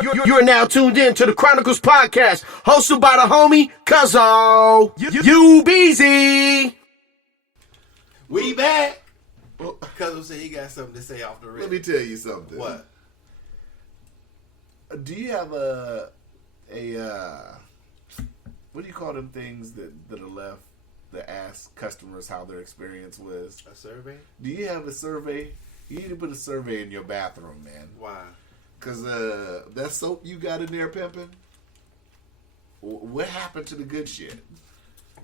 You're now tuned in to the Chronicles Podcast, hosted by the homie Cuzzo. You busy? We back. Cuzzo said he got something to say off the rip. Let me tell you something. What? Do you have a what do you call them things that are left that ask customers how their experience was? A survey? Do you have a survey? You need to put a survey in your bathroom, man. Why? Because that soap you got in there pimping, what happened to the good shit?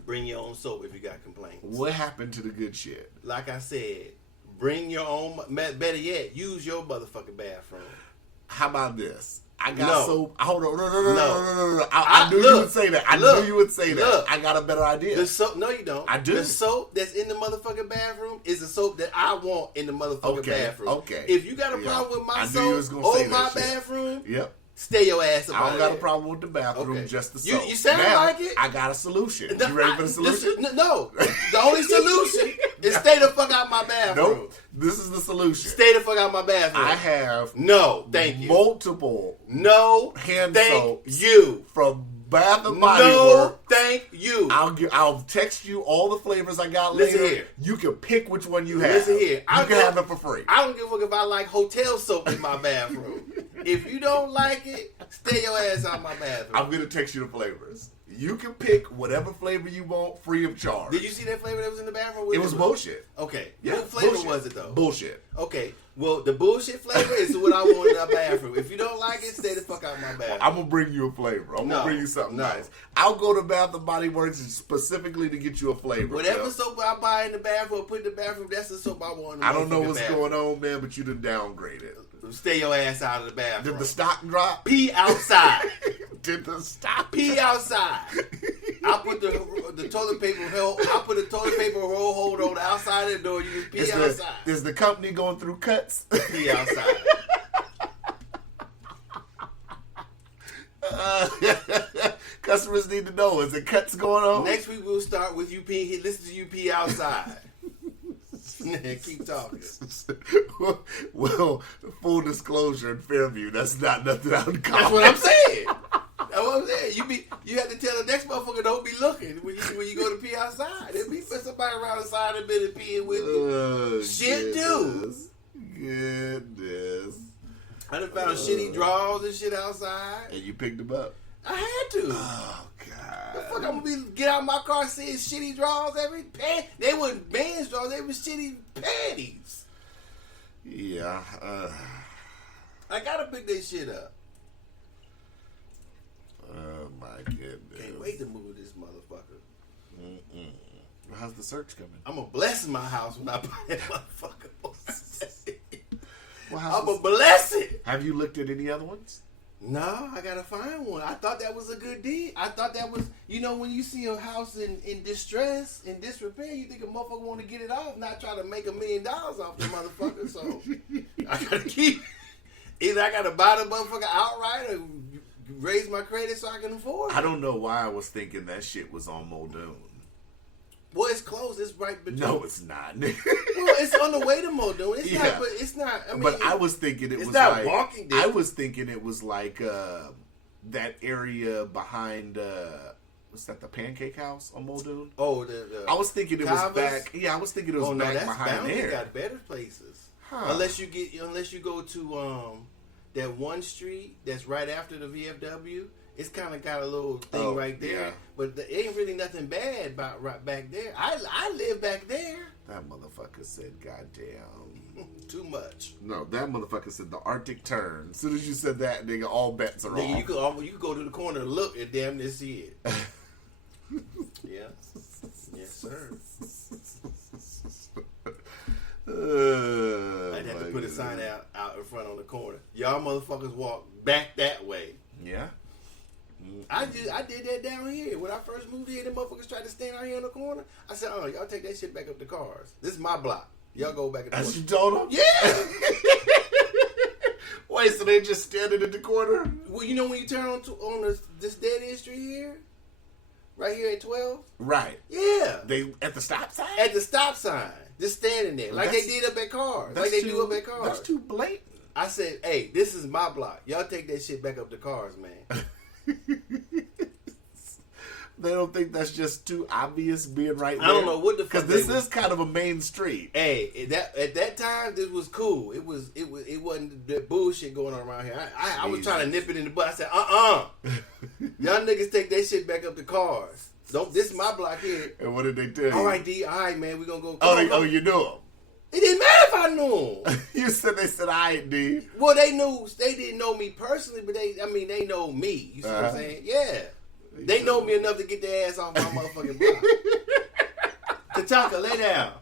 Bring your own soap if you got complaints. What happened to the good shit? Like I said, bring your own. Better yet, use your motherfucking bathroom. How about this? I got soap. Hold on. No. I knew look, you would say that. I knew you would say that. Look, I got a better idea. The soap, no, you don't. I do. The soap that's in the motherfucking bathroom is the soap that I want in the motherfucking bathroom. Okay. If you got a problem with my soap or my bathroom, yep. Stay your ass about it. I don't got a problem with the bathroom, just the soap. You sound like it. I got a solution. You ready for the solution? No. The only solution is stay the fuck out my bathroom. Nope. This is the solution. Stay the fuck out my bathroom. I have thank you. Multiple hand soaps you from Bath and Body Works. Thank you. I'll text you all the flavors I got Listen later. Here. You can pick which one you have. Listen here. You can have it for free. I don't give a fuck if I like hotel soap in my bathroom. If you don't like it, stay your ass out my bathroom. I'm going to text you the flavors. You can pick whatever flavor you want free of charge. Did you see that flavor that was in the bathroom? It was bullshit. Okay. Yeah, what flavor bullshit. was it, though? Bullshit. Okay. Well, the bullshit flavor is what I want in my bathroom. If you don't like it, stay the fuck out my bathroom. I'm going to bring you a flavor. I'm going to bring you something nice. I'll go to Bath and Body Works specifically to get you a flavor. Whatever soap I buy in the bathroom or put in the bathroom, that's the soap I want in the I don't know what's bathroom. going on, man, but you done downgraded. Stay your ass out of the bathroom. Did the stock drop? Pee outside. Did the stock Pee outside. I put the toilet paper roll. I put the toilet paper roll holder on the outside of the door. You just pee outside. Is the company going through cuts? Pee outside. Customers need to know. Is the cuts going on? Next week we'll start with you pee. Listen to you pee outside. Keep talking. Well, full disclosure in Fairview, that's not nothing out of common. That's what I'm saying. That's what I'm saying. You have to tell the next motherfucker don't be looking when you go to pee outside. There'll be somebody around the side of the bed peeing with you. Shit, goodness. Goodness. I done found shitty drawers and shit outside. And you picked them up. I had to. Oh God! The fuck I'm gonna get out of my car seeing shitty drawers They weren't men's drawers. They were shitty panties. Yeah. I gotta pick that shit up. Oh my goodness! Can't wait to move this motherfucker. How's the search coming? I'm gonna bless my house when I buy that motherfucker. Well, I'm gonna bless it. Have you looked at any other ones? No, I gotta find one. I thought that was a good deal. I thought that was, when you see a house in distress, in disrepair, you think a motherfucker want to get it off, not try to make $1 million off the motherfucker. So I gotta keep. Either I gotta buy the motherfucker outright or raise my credit so I can afford it. I don't know why I was thinking that shit was on Muldoon. Boy, it's close. It's right between. No, it's not. Well, it's on the way to Muldoon. It's not, but it's not. I mean, but I was thinking it was not like walking distance. I was thinking it was like that area behind what's that? The Pancake House on Muldoon. Oh, I was thinking it was back. Yeah, I was thinking it was back behind there. They got better places. Huh. Unless you go to that one street that's right after the VFW. It's kind of got a little thing right there, yeah. But there ain't really nothing bad about right back there. I live back there. That motherfucker said, "Goddamn, too much." No, that motherfucker said the Arctic turn. As soon as you said that, nigga, all bets are off. You could go to the corner and look and damn near see it. Yeah, yes, sir. I'd have to put a sign out in front on the corner. Y'all motherfuckers walk back that way. Yeah. I did that down here. When I first moved here, the motherfuckers tried to stand out here in the corner. I said, "Oh, y'all take that shit back up the cars. This is my block. Y'all go back in the corner." As you told them? Yeah. Wait, so they just standing in the corner? Well, when you turn on this dead end street here, right here at 12? Right. Yeah. They at the stop sign? At the stop sign. Just standing there. Like they did up at cars. Like they do up at cars. That's too blatant. I said, hey, this is my block. Y'all take that shit back up the cars, man. They don't think that's just too obvious being right there. I don't know what the fuck. Because this is kind of a main street. Hey, at that time, this was cool. It wasn't that bullshit going on around here. I was trying to nip it in the butt. I said, y'all niggas take that shit back up the cars. Don't. This is my block here. And what did they tell you? All right, D. All right, man. We gonna go. Oh, you knew them. It didn't matter if I knew them. They said, all right, D. Well, they didn't know me personally, but they know me. You see what I'm saying? Yeah. They know me enough to get their ass off my motherfucking block. T'Chaka, lay down.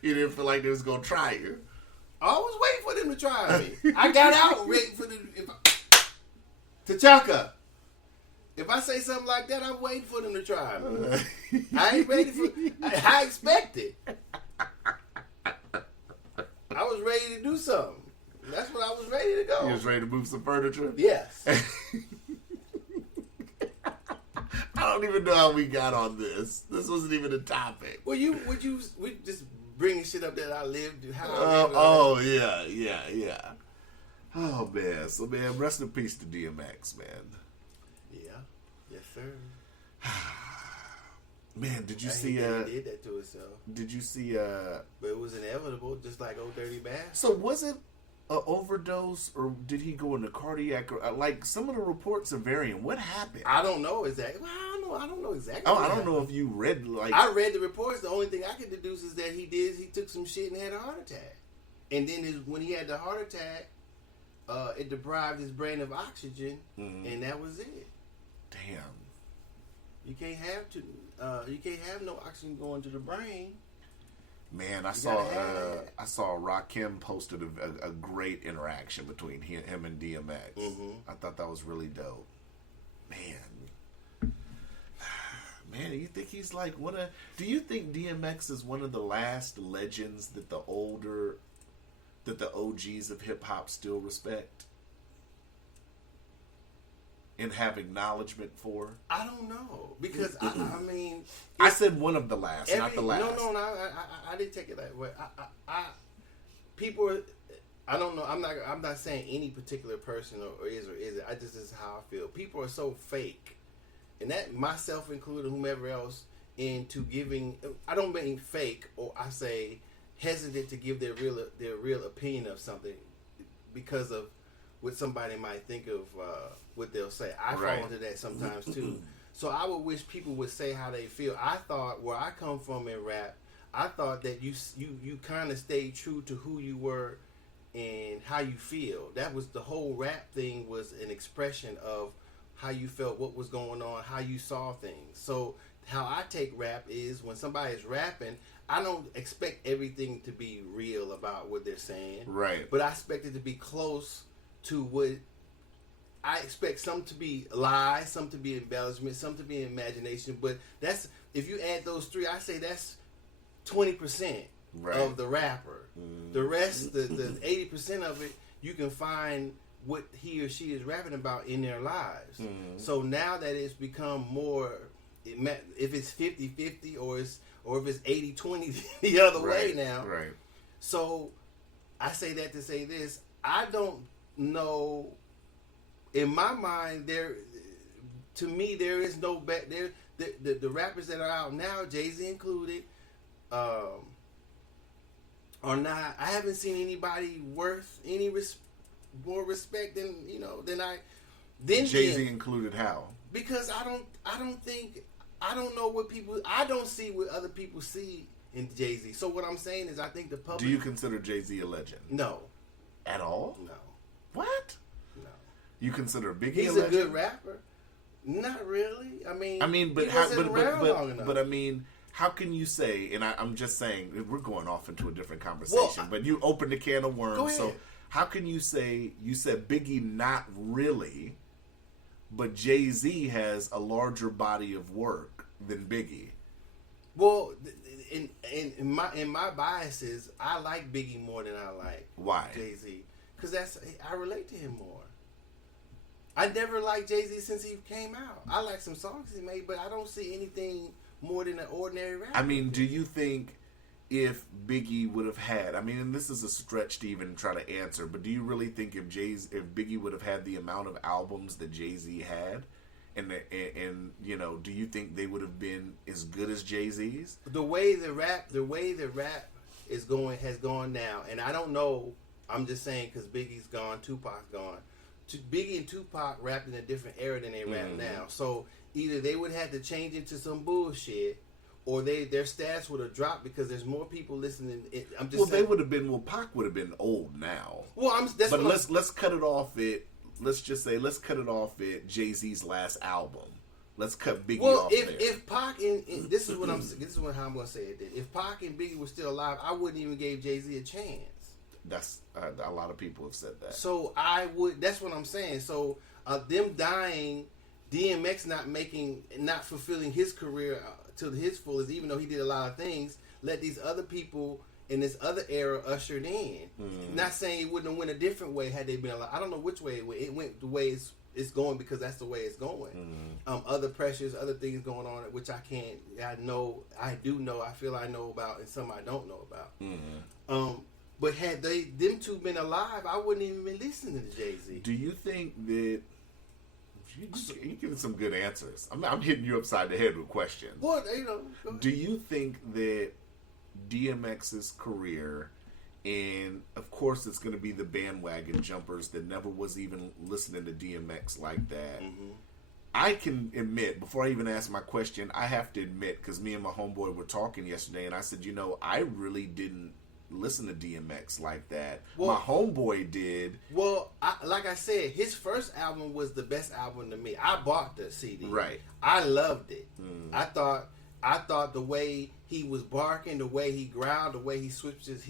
You didn't feel like they was gonna try you. I was waiting for them to try me. I got out waiting for them. T'Chaka, if I say something like that, I'm waiting for them to try me. I ain't ready for. I expected. I was ready to do something. That's what I was ready to go. You was ready to move some furniture? Yes. I don't even know how we got on this. This wasn't even a topic. Well, we just bringing shit up that I lived. Yeah. Oh man, so man, rest in peace to DMX, man. Yeah, yes sir. Man, did you see? He did that to himself. Did you see? But it was inevitable, just like Old Dirty Bastard. So was it an overdose, or did he go into cardiac? Like some of the reports are varying. What happened? I don't know exactly. Well, I don't know exactly. Oh, I don't know if you read like. I read the reports. The only thing I can deduce is that he took some shit and had a heart attack, and then when he had the heart attack, it deprived his brain of oxygen, and that was it. Damn. You can't have no oxygen going to the brain. Man, I saw Rakim posted a great interaction between him and DMX. Mm-hmm. I thought that was really dope. Man, do you think he's like do you think DMX is one of the last legends that the OGs of hip hop still respect and have acknowledgement for? I don't know, because I mean, I said one of the last, not the last. No, I didn't take it that way. People are, I don't know. I'm not saying any particular person or isn't. This is how I feel. People are so fake, and that myself included, whomever else, into giving. I don't mean fake, or I say hesitant to give their real opinion of something because of what somebody might think of what they'll say. I fall into that sometimes too. So I would wish people would say how they feel. I thought where I come from in rap, I thought that you kind of stayed true to who you were and how you feel. That was the whole rap thing, was an expression of how you felt, what was going on, how you saw things. So how I take rap is when somebody's rapping, I don't expect everything to be real about what they're saying. Right. But I expect it to be close to what I expect. Some to be lies, some to be embellishment, some to be imagination. But that's, if you add those three, I say that's 20% of the rapper. The rest, the 80% of it, you can find what he or she is rapping about in their lives. So now that it's become more, if it's 50-50 or if it's 80-20 the other way now. Right. So I say that to say this. I don't know. In my mind, to me, there is no the rappers that are out now, Jay-Z included, are not. I haven't seen anybody worth any more respect than Jay-Z included. How? Because I don't know what people. I don't see what other people see in Jay-Z. So what I'm saying is, I think the public. Do you consider Jay-Z a legend? No. At all? No. What? No. You consider Biggie He's a legend? a good rapper. Not really. I mean, but he how? wasn't around long enough. But I mean, how can you say? And I'm just saying, we're going off into a different conversation. But you opened a can of worms. Go ahead. So how can you say? You said Biggie, not really, but Jay-Z has a larger body of work than Biggie. Well, in my biases, I like Biggie more than I like Jay-Z, because I relate to him more. I never liked Jay-Z since he came out. I like some songs he made, but I don't see anything more than an ordinary rapper. I mean, do you think if Biggie would have had, I mean, and this is a stretch to even try to answer, but do you really think if Biggie would have had the amount of albums that Jay-Z had, and you know, do you think they would have been as good as Jay-Z's? The way the rap has gone now, and I don't know. I'm just saying because Biggie's gone, Tupac's gone. Biggie and Tupac rapped in a different era than they rap now. So either they would have to change into some bullshit, or their stats would have dropped because there's more people listening. I'm just saying. They would have been. Well, Pac would have been old now. Well, let's cut it off at. Let's just say let's cut it off at Jay-Z's last album. Let's cut Biggie off there. If Pac and this is what I'm how I'm gonna say it. Then. If Pac and Biggie were still alive, I wouldn't even give Jay-Z a chance. That's a lot of people have said that. So I would. That's what I'm saying. So them dying, DMX not fulfilling his career to his fullest, even though he did a lot of things. Let these other people in this other era ushered in. Not saying it wouldn't have went a different way had they been alive. I don't know which way it went. It went the way it's going because that's the way it's going. Other pressures, other things going on, which I do know. I feel I know about, and some I don't know about. But had them two been alive, I wouldn't even been listening to Jay-Z. Do you think that you're giving some good answers? I'm hitting you upside the head with questions. Well, you know. Do you think that DMX's career, and of course it's going to be the bandwagon jumpers that never was even listening to DMX like that? I can admit, before I even ask my question, I have to admit, because me and my homeboy were talking yesterday, and I said, you know, I really didn't listen to DMX like that. Well, my homeboy did. Well, like I said, his first album was the best album to me. I bought the CD. Right. I loved it. I thought the way he was barking, the way he growled, the way he switched his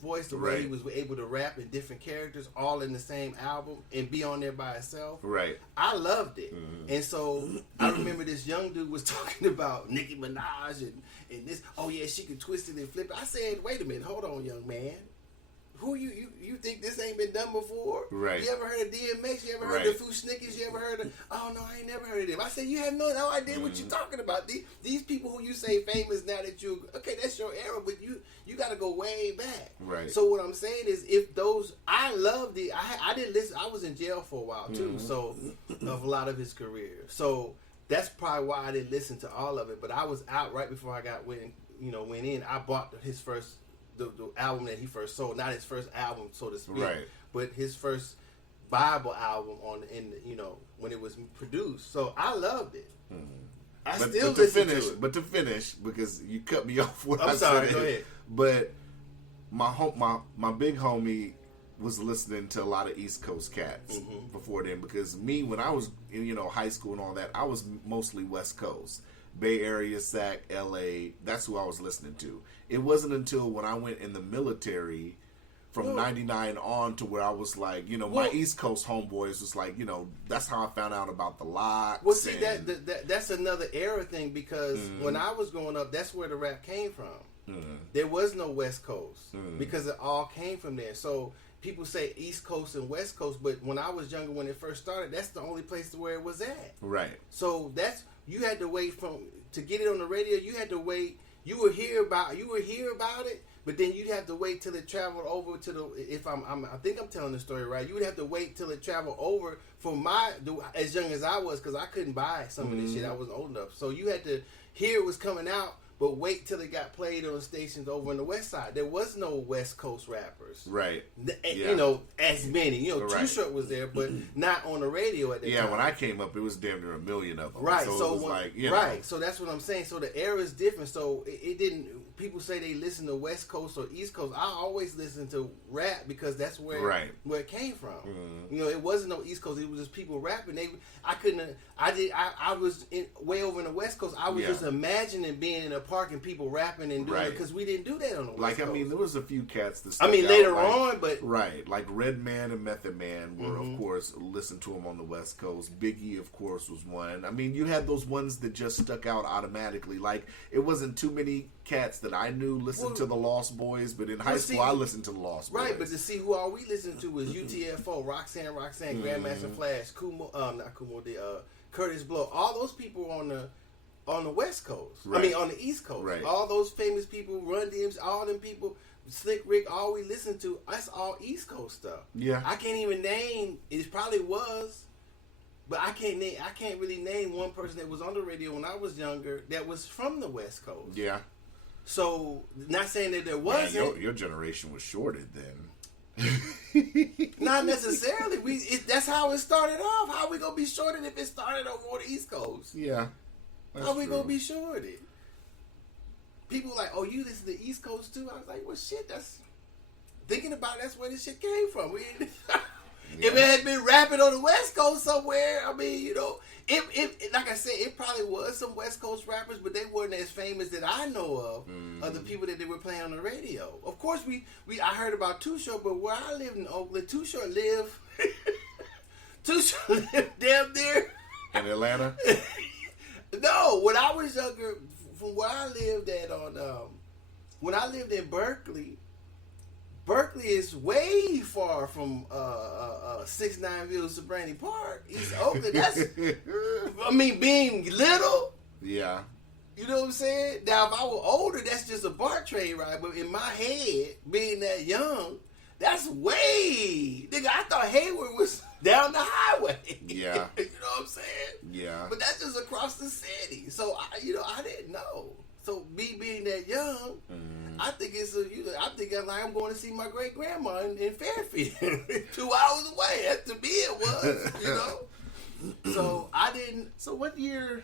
voice, the way he was able to rap in different characters, all in the same album and be on there by itself. Right. I loved it. And so I remember this young dude was talking about Nicki Minaj and this. Oh yeah, she could twist it and flip it. I said, wait a minute, hold on, young man. Who you think this ain't been done before? Right. You ever heard of DMX? You ever heard of Foo Snickers? You ever heard of? Oh no, I ain't never heard of them. I said you have no idea what you're talking about. These people who you say famous now that that's your era, but you got to go way back. Right. So what I'm saying is, if those, I loved it. I didn't listen. I was in jail for a while too, so of a lot of his career. So that's probably why I didn't listen to all of it. But I was out right before I went in. I bought his first. The album that he first sold, not his first album, so to speak, but his first Bible album when it was produced. So I loved it. I still listen to it. But to finish, because you cut me off when I'm sorry. Go ahead. But my big homie was listening to a lot of East Coast cats before then, because me, when I was in high school and all that, I was mostly West Coast. Bay Area, SAC, LA, that's who I was listening to. It wasn't until when I went in the military from 99 on to where I was like, my East Coast homeboys was like, that's how I found out about the Locks. Well, see, that's another era thing, because when I was growing up, that's where the rap came from. There was no West Coast because it all came from there. So people say East Coast and West Coast, but when I was younger, when it first started, that's the only place where it was at. Right. So you had to wait to get it on the radio. You had to wait. You would hear about it, but then you'd have to wait till it traveled over to I think I'm telling the story right. You would have to wait till it traveled over as young as I was, because I couldn't buy some of this shit. I wasn't old enough, so you had to hear it was coming out, but wait till it got played on stations over on the West Side. There was no West Coast rappers, right? As many. Too Short was there, but not on the radio at that time. Yeah, when I came up, it was damn near a million of them. Right. So it was right. So that's what I'm saying. So the era is different. So it didn't. People say they listen to West Coast or East Coast. I always listen to rap because that's where it came from. It wasn't no East Coast. It was just people rapping. I was way over in the West Coast. I was just imagining being in a park and people rapping and doing it, because we didn't do that on the West Coast. There was a few cats that later on, but like Redman and Method Man were of course listened to him on the West Coast. Biggie, of course, was one. You had those ones that just stuck out automatically. Like, it wasn't too many cats that I knew listened to the Lost Boys, but in high school I listened to the Lost Boys. Right, but to see who all we listened to was UTFO, Roxanne, Grandmaster Flash, Curtis Blow. All those people were on the on the West Coast. Right. I mean, on the East Coast. Right. All those famous people, Run DMC, all them people, Slick Rick, all we listen to, that's all East Coast stuff. Yeah. I can't even name. It probably was, but I can't really name one person that was on the radio when I was younger that was from the West Coast. Yeah. So, not saying that there wasn't. Man, your generation was shorted then. Not necessarily. That's how it started off. How we gonna be shorted if it started over on the East Coast? Yeah. How we gonna be shorted? People were like, oh, you listen to the East Coast too? I was like, well, shit. That's thinking about it, that's where this shit came from. If it had been rapping on the West Coast somewhere, I mean, you know, it like I said, it probably was some West Coast rappers, but they weren't as famous that I know of the people that they were playing on the radio. Of course, I heard about Too Short, but where I lived in Oakland, Too Short lived damn near in Atlanta. No, when I was younger, from where I lived at when I lived in Berkeley is way far from 690 Sobrani Park, East Oakland. That's, I mean, being little. Yeah. You know what I'm saying? Now, if I were older, that's just a BART train ride. But in my head, being that young, that's way. Nigga, I thought Hayward was down the highway. Yeah. You know what I'm saying? Yeah. But that's just across the city. So, I didn't know. So, me being that young, I think I'm going to see my great grandma in Fairfield, 2 hours away. That, to me, it was, you know. So I didn't. So what year?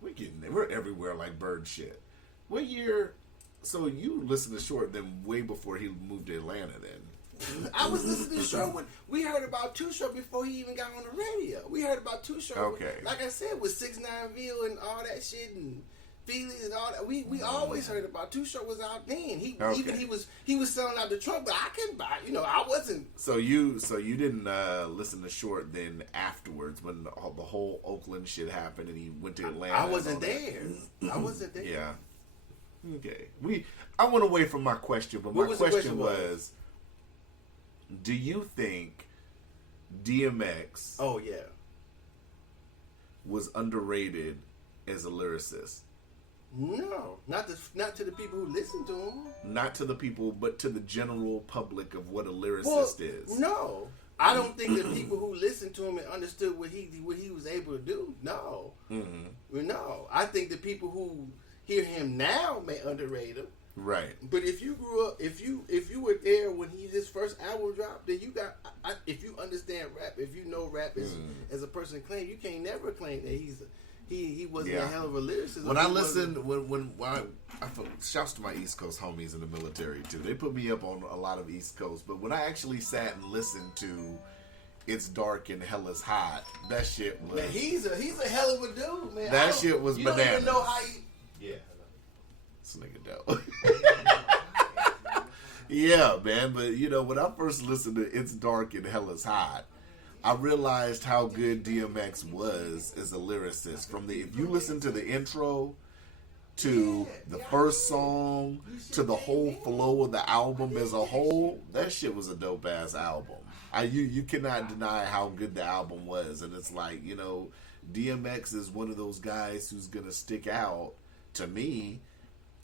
We're everywhere like bird shit. What year? So you listened to Short then way before he moved to Atlanta. Then I was listening to Short when we heard about Too Short before he even got on the radio. We heard about Too Short. Okay. Like I said, with 6ix9ine and all that shit and Feelings and all that. We always heard about Too Short was out then. He was selling out the trunk, but I couldn't buy. You know, I wasn't. So you didn't listen to Short then afterwards when the whole Oakland shit happened and he went to Atlanta. I wasn't there. I wasn't there. Yeah. Okay. I went away from my question, but my question was, do you think DMX? Oh yeah. Was underrated as a lyricist? No, not to the people who listen to him. Not to the people, but to the general public of what a lyricist is. No, I don't think that people who listened to him and understood what he was able to do. No, no. I think the people who hear him now may underrate him. Right. But if you grew up, if you were there when his first album dropped, then you got. If you understand rap, if you know rap as a person claim, you can't never claim that he wasn't a hell of a lyricist. When I listened, shouts to my East Coast homies in the military too. They put me up on a lot of East Coast, but when I actually sat and listened to "It's Dark and Hell Is Hot," that shit was. Man, he's a hell of a dude, man. That shit was bananas. You don't even know how he. Yeah. This nigga dope. Yeah, man. But you know, when I first listened to "It's Dark and Hell Is Hot," I realized how good DMX was as a lyricist. If you listen to the intro, to the first song, to the whole flow of the album as a whole, that shit was a dope ass album. You cannot deny how good the album was, and it's like, you know, DMX is one of those guys who's gonna stick out to me.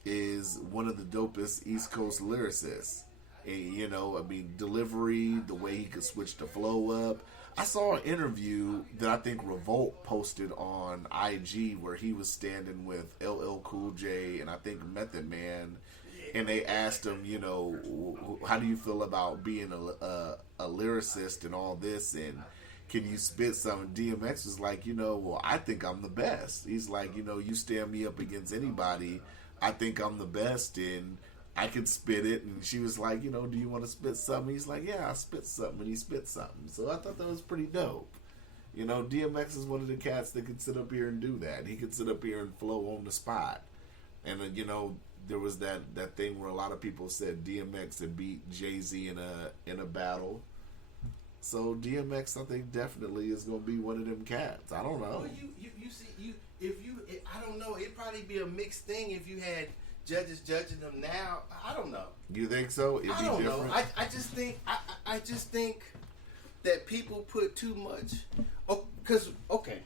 Is one of the dopest East Coast lyricists. And, you know, I mean, delivery, the way he could switch the flow up. I saw an interview that I think Revolt posted on IG where he was standing with LL Cool J and I think Method Man, and they asked him, you know, how do you feel about being a lyricist and all this, and can you spit something? DMX was like, you know, well, I think I'm the best. He's like, you know, you stand me up against anybody, I think I'm the best, and I could spit it. And she was like, you know, do you want to spit something? He's like, yeah, I spit something. And he spit something. So I thought that was pretty dope. You know, DMX is one of the cats that could sit up here and do that. He could sit up here and flow on the spot. And, you know, there was that thing where a lot of people said DMX had beat Jay-Z in a battle. So DMX, I think, definitely is going to be one of them cats. I don't know. Well, you see, I don't know. It'd probably be a mixed thing if you had judges judging them now. I don't know. You think so? I don't know. I just think that people put too much. Oh, because okay,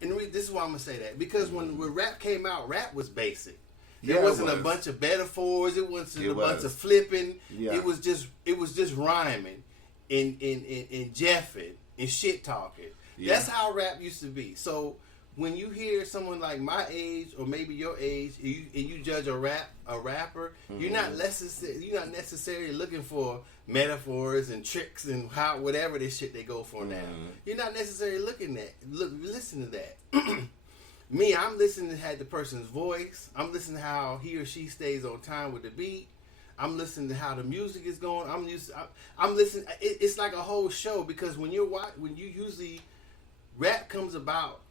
And this is why I'm gonna say that, because when rap came out, rap was basic. Yeah, There wasn't it was. a bunch of metaphors. It wasn't a bunch was. of flipping. Yeah. It was just rhyming and jeffing and shit talking. Yeah. That's how rap used to be. So when you hear someone like my age or maybe your age, and you judge a rapper, you're not necessarily looking for metaphors and tricks and whatever this shit they go for now. You're not necessarily listening to that. Me, I'm listening to the person's voice. I'm listening to how he or she stays on time with the beat. I'm listening to how the music is going. I'm listening. It's like a whole show, because when you usually rap comes about,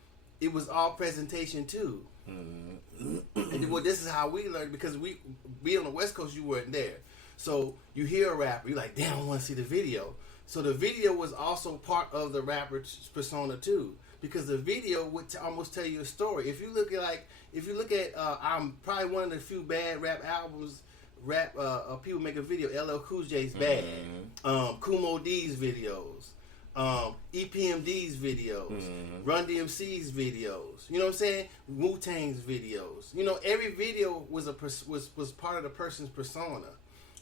it was all presentation too. And well, this is how we learned, because we on the West Coast, you weren't there. So you hear a rapper, you're like, damn, I want to see the video. So the video was also part of the rapper's persona too, because the video would almost tell you a story. If you look at, I'm probably one of the few bad rap albums. People make a video. LL Cool J's Bad, Kumo D's videos, EPMD's videos, Run DMC's videos. You know what I'm saying? Wu Tang's videos. You know, every video was part of the person's persona.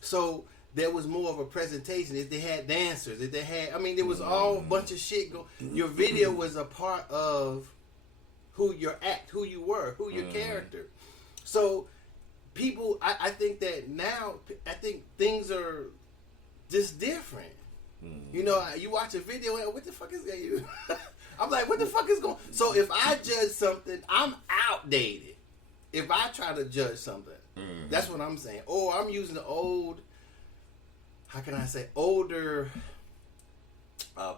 So there was more of a presentation. If they had dancers, if they had, there was all a bunch of shit go. Your video was a part of who your act, who you were, who your character. So people, I think that now, I think things are just different. You know, you watch a video, and what the fuck is that? I'm like, what the fuck is going? So if I judge something, I'm outdated. If I try to judge something, that's what I'm saying. Or I'm using the older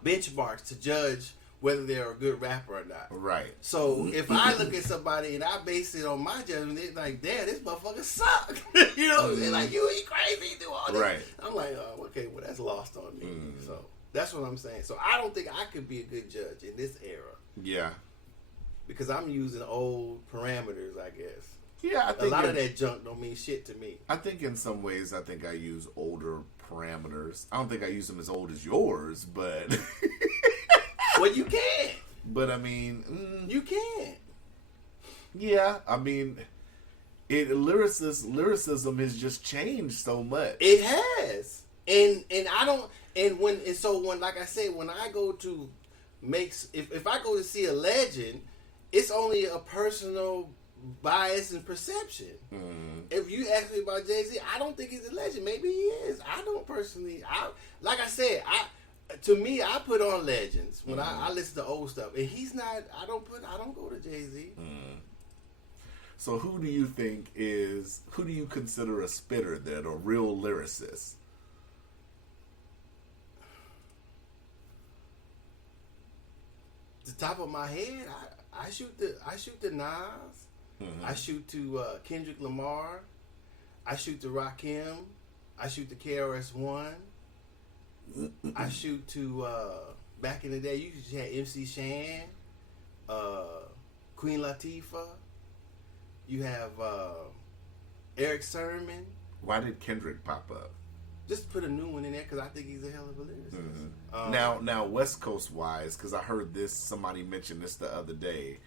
benchmarks to judge whether they're a good rapper or not. Right. So if I look at somebody and I base it on my judgment, they're like, damn, this motherfucker suck. You know, they're like, you crazy, you do all this. Right. I'm like, oh, okay, well, that's lost on me. So that's what I'm saying. So I don't think I could be a good judge in this era. Yeah. Because I'm using old parameters, I guess. Yeah, I think a lot of that junk don't mean shit to me. I think in some ways, I think I use older parameters. I don't think I use them as old as yours, but... Well, you can. But I mean... you can. Yeah, I mean... lyricism has just changed so much. It has. And I don't... when like I said, when I go to if I go to see a legend, it's only a personal bias and perception. If you ask me about Jay-Z, I don't think he's a legend. Maybe he is. I don't personally. Like I said, to me, I put on legends when I listen to old stuff, and he's not. I don't go to Jay-Z. So who do you consider a spitter then, a real lyricist? The top of my head, I shoot the Nas. I shoot to Kendrick Lamar. I shoot to Rakim. I shoot to KRS-One. I shoot to back in the day. You had MC Shan, Queen Latifah. You have Eric Sermon. Why did Kendrick pop up? Just put a new one in there because I think he's a hell of a lyricist. Now West Coast wise, because I heard somebody mention this the other day.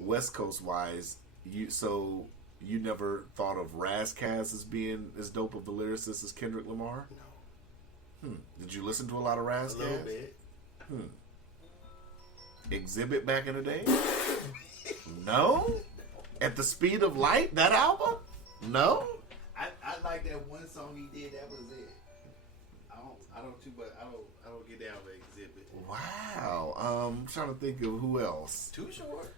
West Coast wise, you never thought of Razkaz as being as dope of a lyricist as Kendrick Lamar? No. Did you listen to a lot of Razkaz? A little bit. Exhibit back in the day? No? At the Speed of Light, that album? No? I like that one song he did. That was it. I don't get down with Exhibit. Wow. I'm trying to think of who else. Too Short.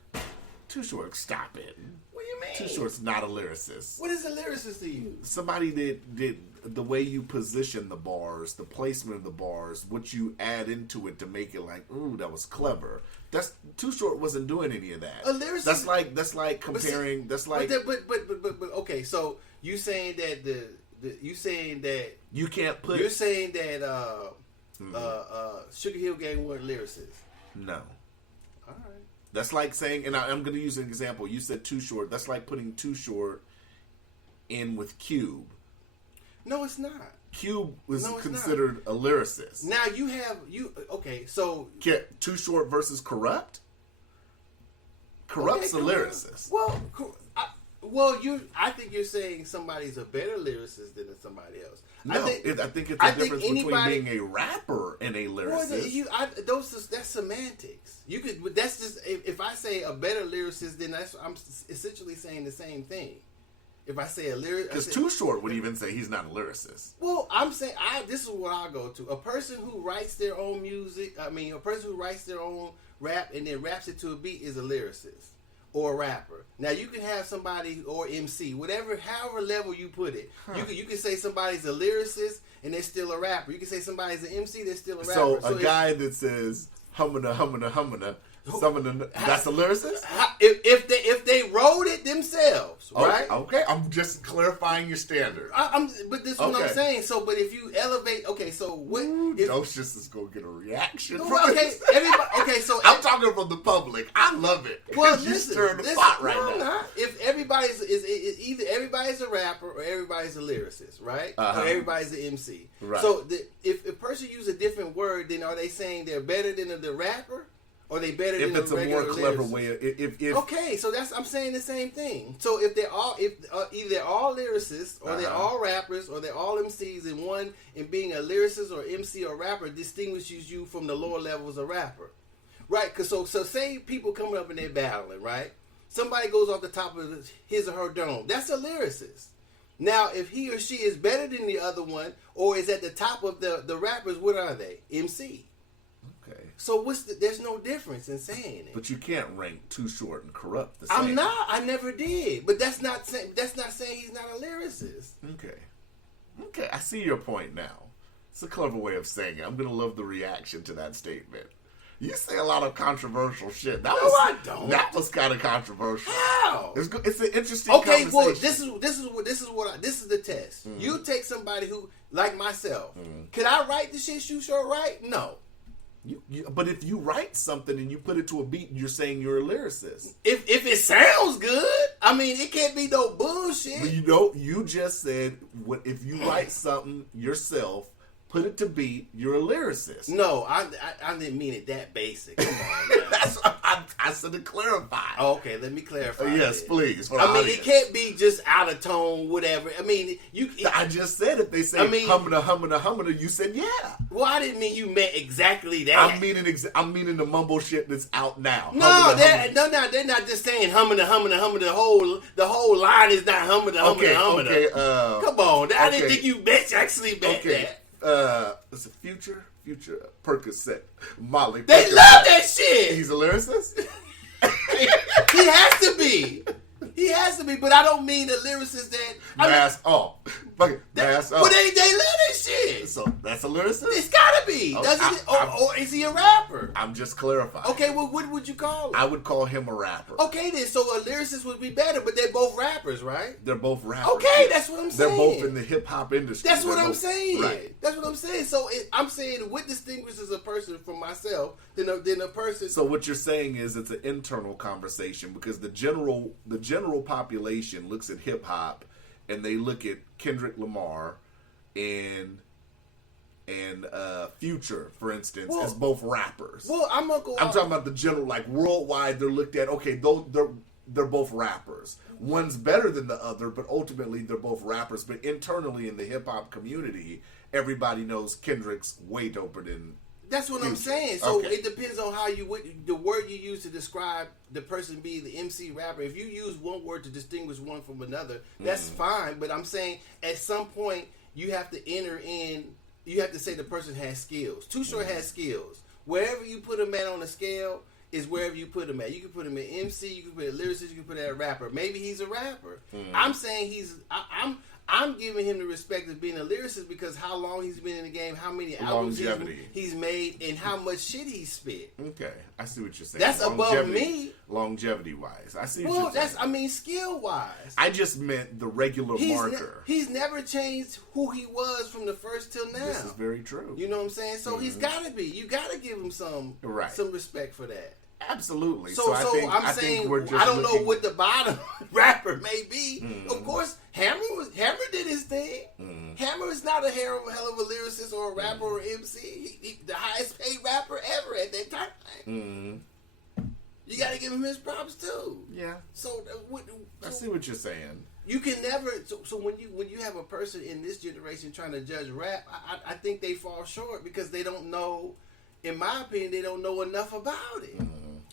Too Short. Stop it. What do you mean? Too Short's not a lyricist. What is a lyricist to you? Somebody that did the way you position the bars, the placement of the bars, what you add into it to make it like, ooh, that was clever. That's Too Short wasn't doing any of that. A lyricist. That's like comparing. But okay. So you saying that you saying that you can't put. You're saying that Sugar Hill Gang weren't lyricists. No. All right. That's like saying, and I'm going to use an example. You said Too Short. That's like putting Too Short in with Cube. No, it's not. Cube was considered a lyricist. Now okay, so Too Short versus Corrupt? Corrupt's a lyricist. I think you're saying somebody's a better lyricist than somebody else. No, I think it's a difference between being a rapper and a lyricist. That's semantics. You could. That's just if I say a better lyricist, then I'm essentially saying the same thing. If I say a lyricist, because Too Short would even say he's not a lyricist. Well, I'm saying this is what I'll go to. A person who writes their own music. A person who writes their own rap and then raps it to a beat is a lyricist. Or a rapper. Now you can have somebody or MC, however level you put it. You can say somebody's a lyricist and they're still a rapper. You can say somebody's an MC, they're still a rapper. So a guy that says hummina hummina hummina, that's a lyricist. If they wrote it themselves, right? Okay, I'm just clarifying your standard. But this is what I'm saying. So, but if you elevate, so what? Docious is gonna get a reaction. Everybody. So I'm talking from the public. I love it. Well, you stirring the pot right now. If everybody's either everybody's a rapper or everybody's a lyricist, right? Or everybody's an MC. Right. So if a person uses a different word, then are they saying they're better than the rapper? Or they better than it's a more clever lyricist? way of, okay, so I'm saying the same thing. So if they're all either they're all lyricists or they're all rappers or they're all MCs, and being a lyricist or MC or rapper distinguishes you from the lower levels of rapper, right? Because so say people coming up and they're battling, right? Somebody goes off the top of his or her dome. That's a lyricist. Now, if he or she is better than the other one or is at the top of the rappers, what are they? MC. Okay. So there's no difference in saying it. But you can't rank Too Short and Corrupt the same. I'm not. I never did. But that's not saying he's not a lyricist. Okay. I see your point now. It's a clever way of saying it. I'm gonna love the reaction to that statement. You say a lot of controversial shit. I don't. That was kind of controversial. How? It's an interesting conversation. Well, this is the test. You take somebody who like myself. Can I write the shit you sure write? No. But if you write something and you put it to a beat, you're saying you're a lyricist. If it sounds good, it can't be no bullshit. But you just said if you write something yourself, put it to beat, you're a lyricist. No, I didn't mean it that basic. Come on, man. That's what I said to clarify. Okay, let me clarify. Yes, please. It can't be just out of tone, whatever. I just said if they say hummina, you said yeah. Well, I didn't mean you meant exactly that. I'm meaning the mumble shit that's out now. No, they're not just saying hummina. The whole line is not hummina. Okay. Come on, I didn't think you actually meant that. It's a future Percocet, Molly. They Percocet. love that shit. He's a lyricist. He has to be, but I don't mean a lyricist that Mask off. Mask off. But they love that shit. So that's a lyricist. It's gotta be, doesn't it? Or is he a rapper? I'm just clarifying. Okay, well, what would you call him? I would call him a rapper. Okay, then, so a lyricist would be better, but they're both rappers, right? They're both rappers. Okay, that's what I'm saying. They're both in the hip hop industry. That's what I'm saying. Right. That's what I'm saying. So I'm saying what distinguishes a person from myself than a person. So what you're saying is it's an internal conversation because the general population looks at hip hop and they look at Kendrick Lamar and Future, for instance, as both rappers. Well, I'm talking about the general, like worldwide. They're looked at. Okay, they're both rappers. One's better than the other, but ultimately they're both rappers. But internally in the hip hop community, everybody knows Kendrick's way doper than. That's what I'm saying. So it depends on how the word you use to describe the person being the MC rapper. If you use one word to distinguish one from another, that's fine. But I'm saying at some point you have to enter in. You have to say the person has skills. Too Short has skills. Wherever you put him at on the scale is wherever you put him at. You can put him at MC. You can put it at lyricist. You can put it at a rapper. Maybe he's a rapper. I'm saying I'm giving him the respect of being a lyricist because how long he's been in the game, how many albums he's made, and how much shit he's spit. Okay, I see what you're saying. That's above me. Longevity-wise. I see what you're saying. Skill-wise. I just meant the regular marker. He's never changed who he was from the first till now. This is very true. You know what I'm saying? So he's got to be. You got to give him some respect for that. Absolutely. So I think we're just I don't know what the bottom rapper may be. Of course, Hammer did his thing. Hammer is not a hell of a lyricist or a rapper or MC. He the highest paid rapper ever at that time. You got to give him his props too. Yeah. So, I see what you're saying. You can never. So when you have a person in this generation trying to judge rap, I think they fall short because they don't know. In my opinion, they don't know enough about it.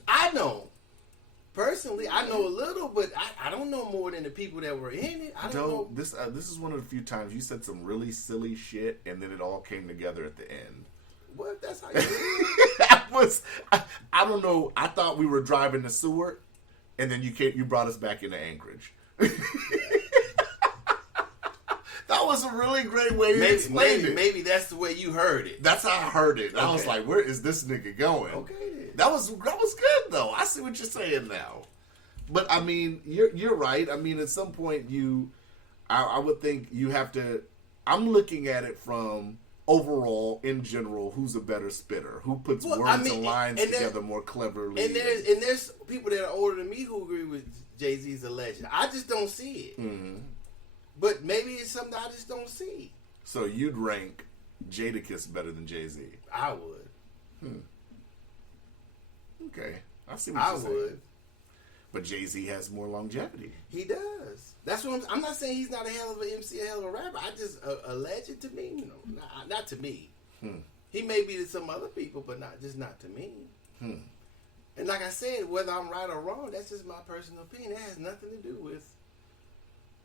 I know. Personally, I know a little, but I don't know more than the people that were in it. I don't know. This is one of the few times you said some really silly shit, and then it all came together at the end. What? That's how you do it? I don't know. I thought we were driving the sewer, and then you brought us back into Anchorage. That was a really great way to explain it. Maybe that's the way you heard it. That's how I heard it. Okay. I was like, where is this nigga going? Okay, then. That was good though. I see what you're saying now. But I mean, you're right. I mean, at some point I would think you have to. I'm looking at it from overall, in general, who's a better spitter, who puts words and lines together more cleverly. And there's people that are older than me who agree with Jay-Z's a legend. I just don't see it. Mm-hmm. But maybe it's something I just don't see. So you'd rank Jadakiss better than Jay-Z? I would. Okay, I see what you're saying. I would. But Jay-Z has more longevity. He does. That's what I'm not saying he's not a hell of an MC, a hell of a rapper. I just a legend to me. You know, not to me. He may be to some other people, but not to me. And like I said, whether I'm right or wrong, that's just my personal opinion. It has nothing to do with.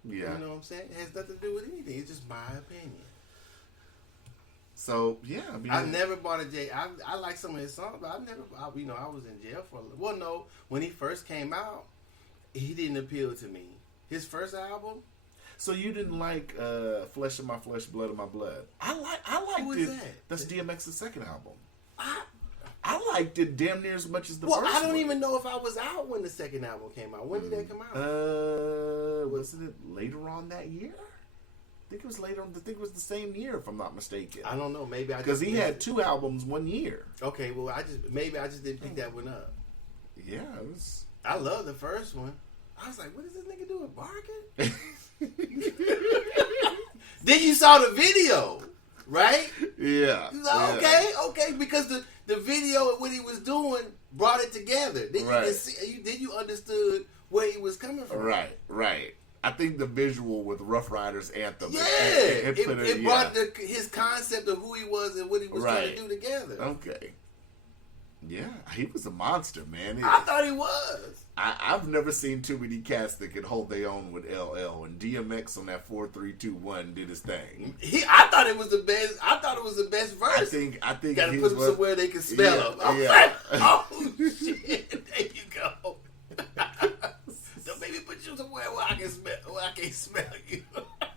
Yeah. You know what I'm saying? It has nothing to do with anything. It's just my opinion. So yeah, I mean, I never bought a Jay. I like some of his songs, but I was in jail for a little. Well, no, when he first came out, he didn't appeal to me. His first album. So you didn't like Flesh of My Flesh, Blood of My Blood? I liked Who it. is that? That's DMX's second album. I liked it damn near as much as the well, first I don't one. even know if I was out when the second album came out. When did that come out? Wasn't it later on that year? I think it was later on. I think it was the same year, if I'm not mistaken. I don't know. Maybe because he had 2 albums 1 year. Okay, well, I just didn't pick that one up. Yeah, it was. I love the first one. I was like, what is this nigga doing, barking? Then you saw the video, right? Yeah. Okay, because the video and what he was doing brought it together. Then right. You can see, then you understood where he was coming from. Right. I think the visual with Rough Riders Anthem. Yeah, it brought his concept of who he was and what he was trying to do together. Okay. Yeah, he was a monster, man. I thought he was. I've never seen too many cats that could hold their own with LL, and DMX on that 4-3-2-1 did his thing. I thought it was the best. I thought it was the best verse. I think gotta put him somewhere they can smell him. I'm like, oh shit! There you go. Don't make me put you somewhere where I can't smell you.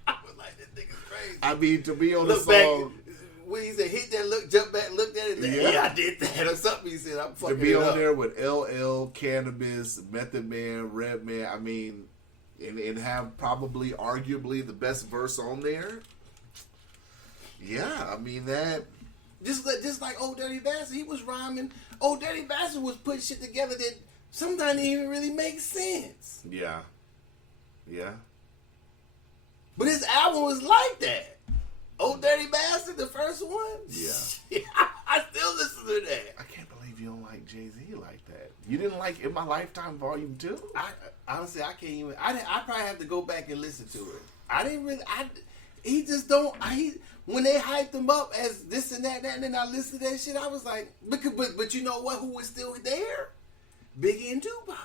I was like, this nigga's crazy. I mean, to be on the song. Back, when he said hit that look, jump back, looked at it, yeah, I did that or something. He said, I'm fucking. To be it on up. there with LL, Cannabis, Method Man, Redman. I mean, and have probably, arguably, the best verse on there. Yeah, I mean that. Just like Old Dirty Bastard, he was rhyming. Old Dirty Bastard was putting shit together that sometimes didn't even really make sense. Yeah. But his album was like that. Old Dirty Bastard, the first one? Yeah. I still listen to that. I can't believe you don't like Jay-Z like that. You didn't like In My Lifetime Volume 2? Honestly, I can't even. I probably have to go back and listen to it. I didn't really. He just don't. When they hyped him up as this and that, and then I listened to that shit, I was like, but you know what? Who was still there? Biggie and Tupac.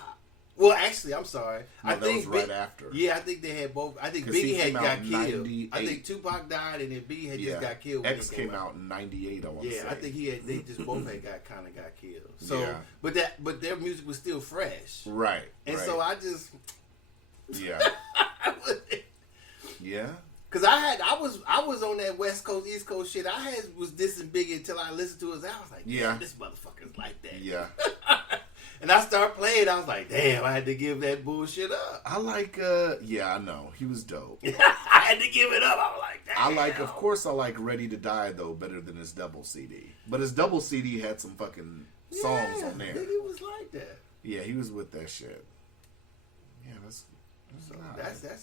Well, actually, I'm sorry. No, I think that was right after. Yeah, I think they had both. I think Biggie had got killed. I think Tupac died, and then Biggie had just got killed. X came out in '98. I want to say. Yeah, I think they just both had got killed. So, but their music was still fresh. Right. And so I just. Yeah. Yeah. Cause I was on that West Coast East Coast shit. Was dissing Biggie until I listened to his album. I was like, damn, this motherfucker's like that. Yeah. And I started playing. I was like, damn, I had to give that bullshit up. I like, I know. He was dope. I had to give it up. I was like, damn. Of course I like Ready to Die, though, better than his double CD. But his double CD had some fucking songs on there. Biggie was like that. Yeah, he was with that shit. Yeah, that's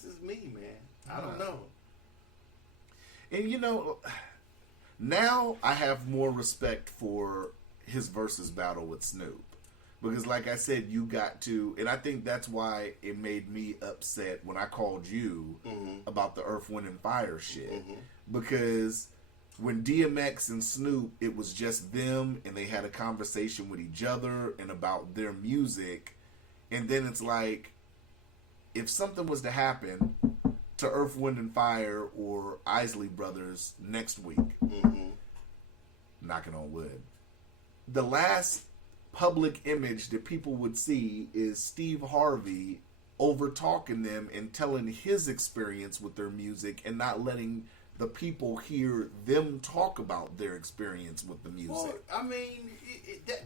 just me, man. I don't know. And now I have more respect for his versus battle with Snoop. Because like I said, you got to, and I think that's why it made me upset when I called you about the Earth, Wind, and Fire shit. Because when DMX and Snoop, it was just them, and they had a conversation with each other and about their music. And then it's like, if something was to happen to Earth, Wind, and Fire or Isley Brothers next week, knocking on wood, the last public image that people would see is Steve Harvey over talking them and telling his experience with their music and not letting the people hear them talk about their experience with the music. Well, I mean,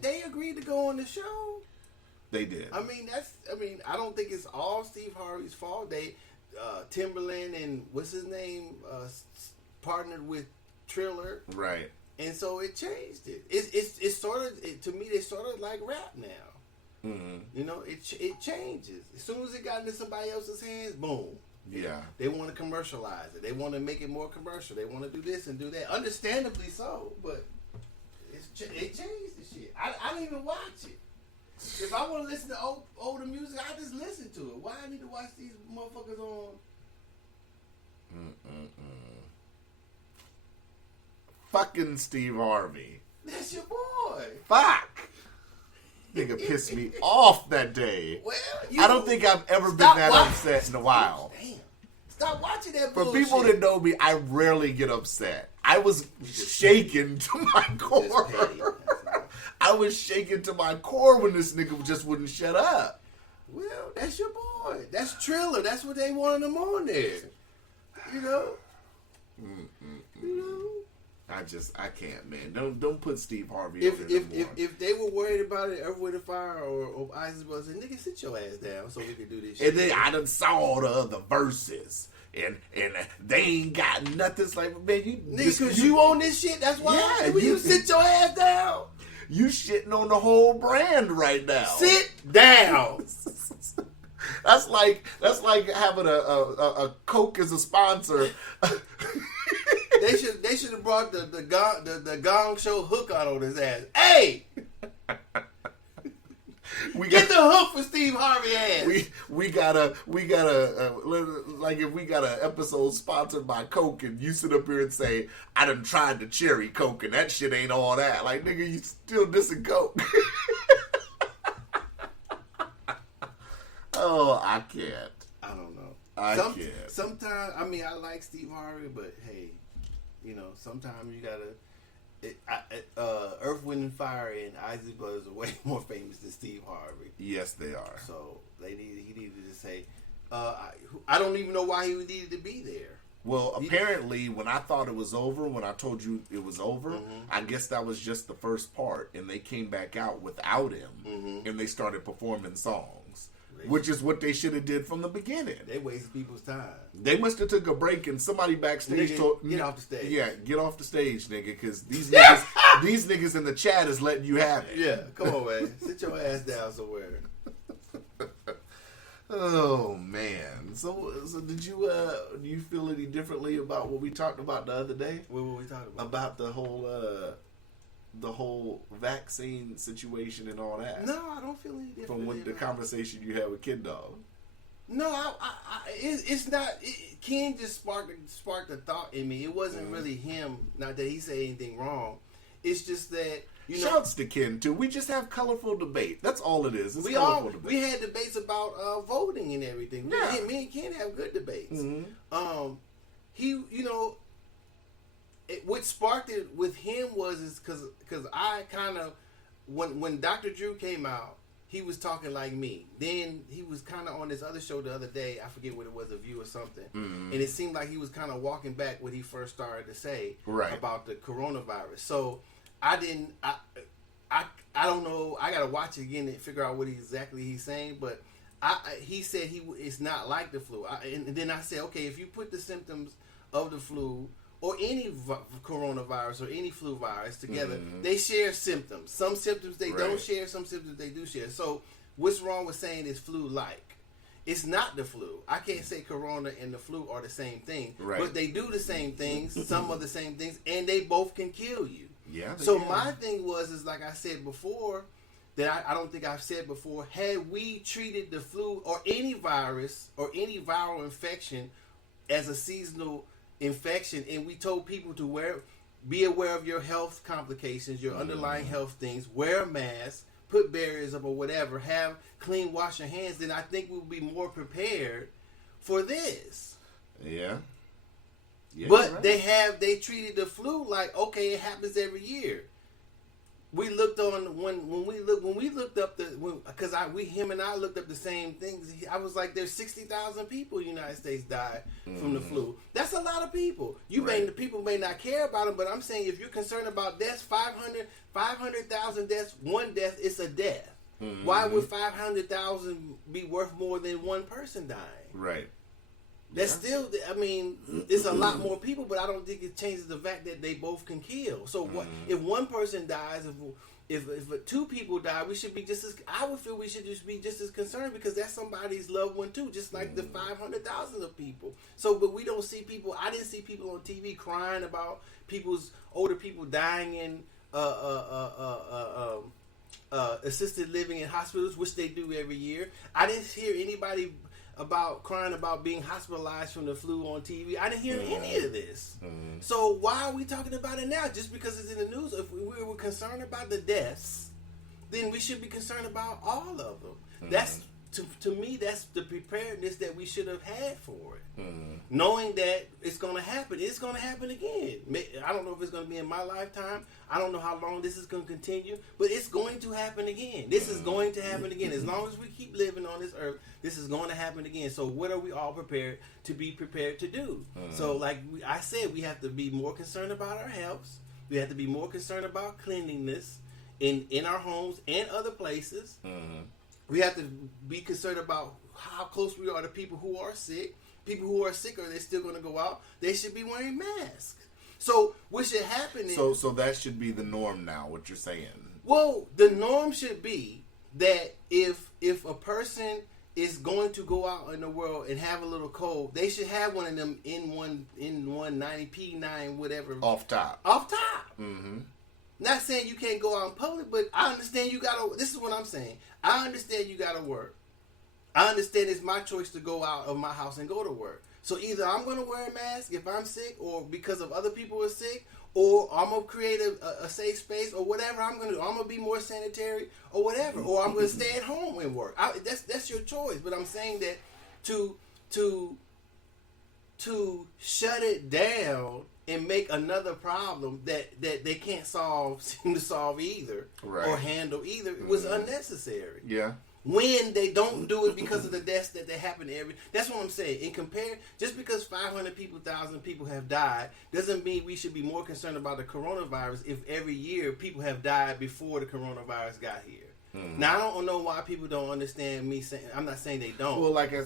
they agreed to go on the show. They did. I mean, I don't think it's all Steve Harvey's fault. They, Timberland and what's his name, partnered with Triller. Right. And so it changed it. It's sort of, to me, they sort of like rap now. You know, it changes. As soon as it got into somebody else's hands, boom. Yeah. They want to commercialize it. They want to make it more commercial. They want to do this and do that. Understandably so, but it changed the shit. I don't even watch it. If I want to listen to older music, I just listen to it. Why I need to watch these motherfuckers on? Fucking Steve Harvey. That's your boy. Fuck. Nigga pissed me off that day. Well, I don't think I've ever been that upset in a while. Damn. Stop watching that For bullshit. people that know me, I rarely get upset. I was shaken to my core. I was shaken to my core when this nigga just wouldn't shut up. Well, that's your boy. That's Triller. That's what they wanted him on there. You know? You know? I can't, man. Don't put Steve Harvey on there no more. If they were worried about it, Earth, Wind, and Fire or Isley Brothers, nigga, sit your ass down so we can do this shit. And then I done saw the other verses. And they ain't got nothing. It's like, man, you... Nigga, because you on this shit, that's why. Yeah, you sit your ass down. You shitting on the whole brand right now. Sit down. That's like having a Coke as a sponsor. They should have brought the Gong Show hook out on his ass. Hey, get the hook for Steve Harvey ass. We gotta like if we got an episode sponsored by Coke and you sit up here and say I done tried the cherry Coke and that shit ain't all that. Like nigga, you still dissing Coke. Oh, I can't. I don't know. I can't. Sometimes, I mean, I like Steve Harvey, but hey, you know, sometimes you gotta. Earth, Wind, and Fire and Isley Brothers are way more famous than Steve Harvey. Yes, they are. So he needed to say, I don't even know why he needed to be there. Well, apparently, when I thought it was over, when I told you it was over, I guess that was just the first part, and they came back out without him, and they started performing songs, which is what they should have did from the beginning. They wasted people's time. They must have took a break, and somebody backstage told, get off the stage. Yeah, get off the stage, nigga, because these niggas in the chat is letting you have it. Yeah, come on, man. Sit your ass down somewhere. Oh man! So did you do you feel any differently about what we talked about the other day? What were we talking about? About the whole vaccine situation and all that. No, I don't feel any different from what the conversation you had with Kid Dog. No, it's not. Ken just sparked a thought in me. It wasn't really him. Not that he said anything wrong. It's just that. Shouts to Ken too. We just have colorful debate. That's all it is. It's colorful debate. We had debates about voting and everything. Yeah. Me and Ken have good debates. He, what sparked it with him was because I kind of when Dr. Drew came out, he was talking like me. Then he was kind of on this other show the other day. I forget what it was, A View or something. And it seemed like he was kind of walking back what he first started to say about the coronavirus. So. I don't know. I gotta watch it again and figure out what exactly he's saying. But he said it's not like the flu. And then I said, okay, if you put the symptoms of the flu or any coronavirus or any flu virus together, they share symptoms. Some symptoms they don't share. Some symptoms they do share. So what's wrong with saying it's flu-like? It's not the flu. I can't say corona and the flu are the same thing. But they do the same things. Some of the same things, and they both can kill you. Yeah. So my thing is like I said before, that I don't think I've said before. Had we treated the flu or any virus or any viral infection as a seasonal infection, and we told people to be aware of your health complications, your underlying health things, wear a mask, put barriers up or whatever, have clean, wash your hands, then I think we'll be more prepared for this. Yeah. But right. They treated the flu like, okay, it happens every year. We looked on when we looked up because him and I looked up the same things. I was like, there's 60,000 people in the United States died from the flu. That's a lot of people. The people may not care about them, but I'm saying if you're concerned about deaths, 500,000 deaths, one death is a death. Why would 500,000 be worth more than one person dying? Right. That's still, I mean, it's a lot more people, but I don't think it changes the fact that they both can kill. So what if one person dies, if two people die, we should be I would feel we should just be just as concerned because that's somebody's loved one too, just like the 500,000 of people. So, but we don't see people, I didn't see people on TV crying about older people dying in assisted living in hospitals, which they do every year. I didn't hear anybody crying about being hospitalized from the flu on TV. I didn't hear any of this. So why are we talking about it now? Just because it's in the news? If we were concerned about the deaths, then we should be concerned about all of them. That's to me, that's the preparedness that we should have had for it. Knowing that it's going to happen. It's going to happen again. I don't know if it's going to be in my lifetime. I don't know how long this is going to continue, but it's going to happen again. This is going to happen again. As long as we keep living on this earth, this is going to happen again. So what are we all prepared to do? So like I said, we have to be more concerned about our health. We have to be more concerned about cleanliness in our homes and other places. We have to be concerned about how close we are to people who are sick. People who are sick, are they still going to go out? They should be wearing masks. So what should happen is... So that should be the norm now, what you're saying. Well, the norm should be that if a person is going to go out in the world and have a little cold, they should have one of them N190 P9 whatever. Off top. Not saying you can't go out in public, but I understand you gotta. This is what I'm saying. I understand you gotta work. I understand it's my choice to go out of my house and go to work. So either I'm gonna wear a mask if I'm sick, or because of other people are sick, or I'm gonna create a safe space, or whatever I'm gonna do. I'm gonna be more sanitary, or whatever, or I'm gonna stay at home and work. That's your choice. But I'm saying that to shut it down and make another problem that they can't seem to solve either, or handle either, was unnecessary. Yeah. When they don't do it because of the deaths that happen that's what I'm saying. Just because 500,000 people have died doesn't mean we should be more concerned about the coronavirus if every year people have died before the coronavirus got here. Now, I don't know why people don't understand me saying. I'm not saying they don't. Well, like I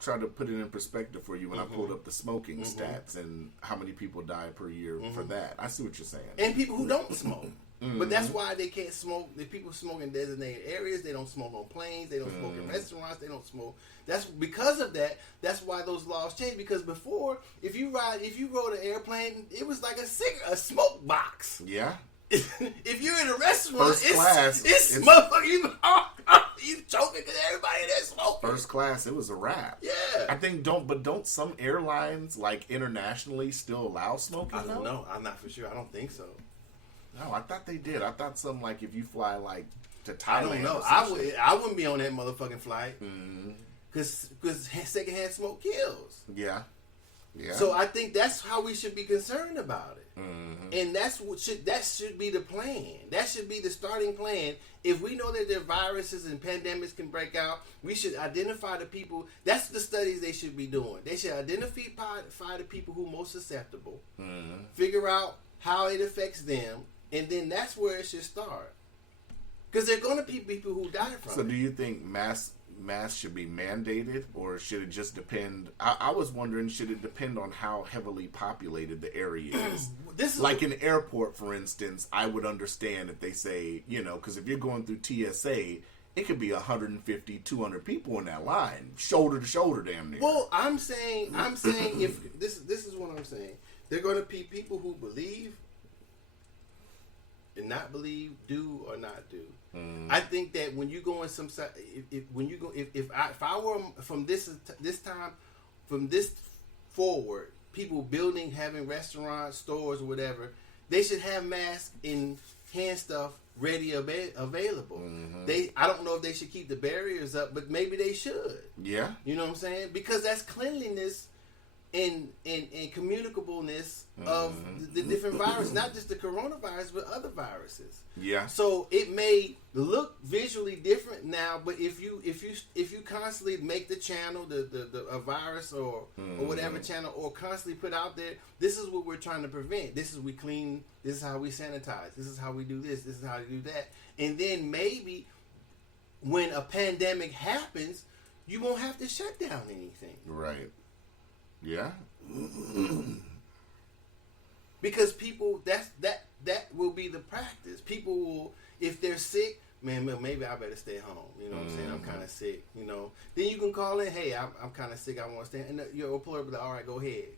tried to put it in perspective for you when I pulled up the smoking stats and how many people die per year for that. I see what you're saying. And people who don't smoke. But that's why they can't smoke. The people smoke in designated areas. They don't smoke on planes. They don't smoke in restaurants. They don't smoke. That's because of that. That's why those laws changed. Because before, if you rode an airplane, it was like a smoke box. Yeah. If you're in a restaurant, it's motherfucker. You choking because everybody there smoking. First class, it was a wrap. Yeah. I think don't some airlines like internationally still allow smoking? I don't know. I'm not for sure. I don't think so. No, I thought they did. I thought something like if you fly like to Thailand. I don't know. I wouldn't be on that motherfucking flight because secondhand smoke kills. Yeah. Yeah. So I think that's how we should be concerned about it. And that should be the plan. That should be the starting plan. If we know that there are viruses and pandemics can break out, we should identify the people. That's the studies they should be doing. They should identify the people who are most susceptible, figure out how it affects them, and then that's where it should start. Because there are going to be people who die from it. So do you think masks should be mandated, or should it just depend? I was wondering, should it depend on how heavily populated the area is? Like in the airport, for instance, I would understand if they say, because if you're going through TSA, it could be 150, 200 people in that line, shoulder to shoulder, damn near. Well, I'm saying if this is what I'm saying. They're going to be people who believe and not believe, do or not do. I think that when you go in some side, if I were from this time, from this forward, people building, having restaurants, stores, or whatever, they should have masks and hand stuff ready available. I don't know if they should keep the barriers up, but maybe they should. Yeah. You know what I'm saying? Because that's cleanliness and communicableness of the different viruses, not just the coronavirus, but other viruses. Yeah. So it may look visually different now, but if you constantly make the channel a virus or whatever channel, or constantly put out there, this is what we're trying to prevent. This is we clean. This is how we sanitize. This is how we do this. This is how we do that. And then maybe when a pandemic happens, you won't have to shut down anything. Right. Yeah. Because people, that will be the practice. People will, if they're sick, man, maybe I better stay home. You know what I'm saying? I'm kind of sick. You know, then you can call in. Hey, I'm kind of sick. I want to stay. And your employer will be like, all right, go ahead.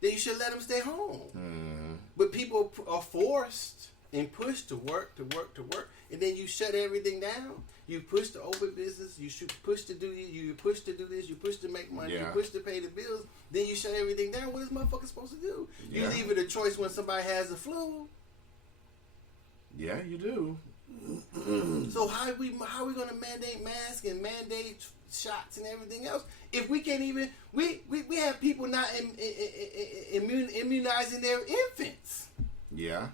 Then you should let them stay home. But people are forced and pushed to work, and then you shut everything down. You push to open business. You should push to do this. You push to make money. Yeah. You push to pay the bills. Then you shut everything down. What is motherfucker supposed to do? You Yeah. leave it a choice when somebody has the flu. Yeah, you do. So how are we going to mandate masks and mandate shots and everything else if we can't even we have people not immunizing their infants? Yeah.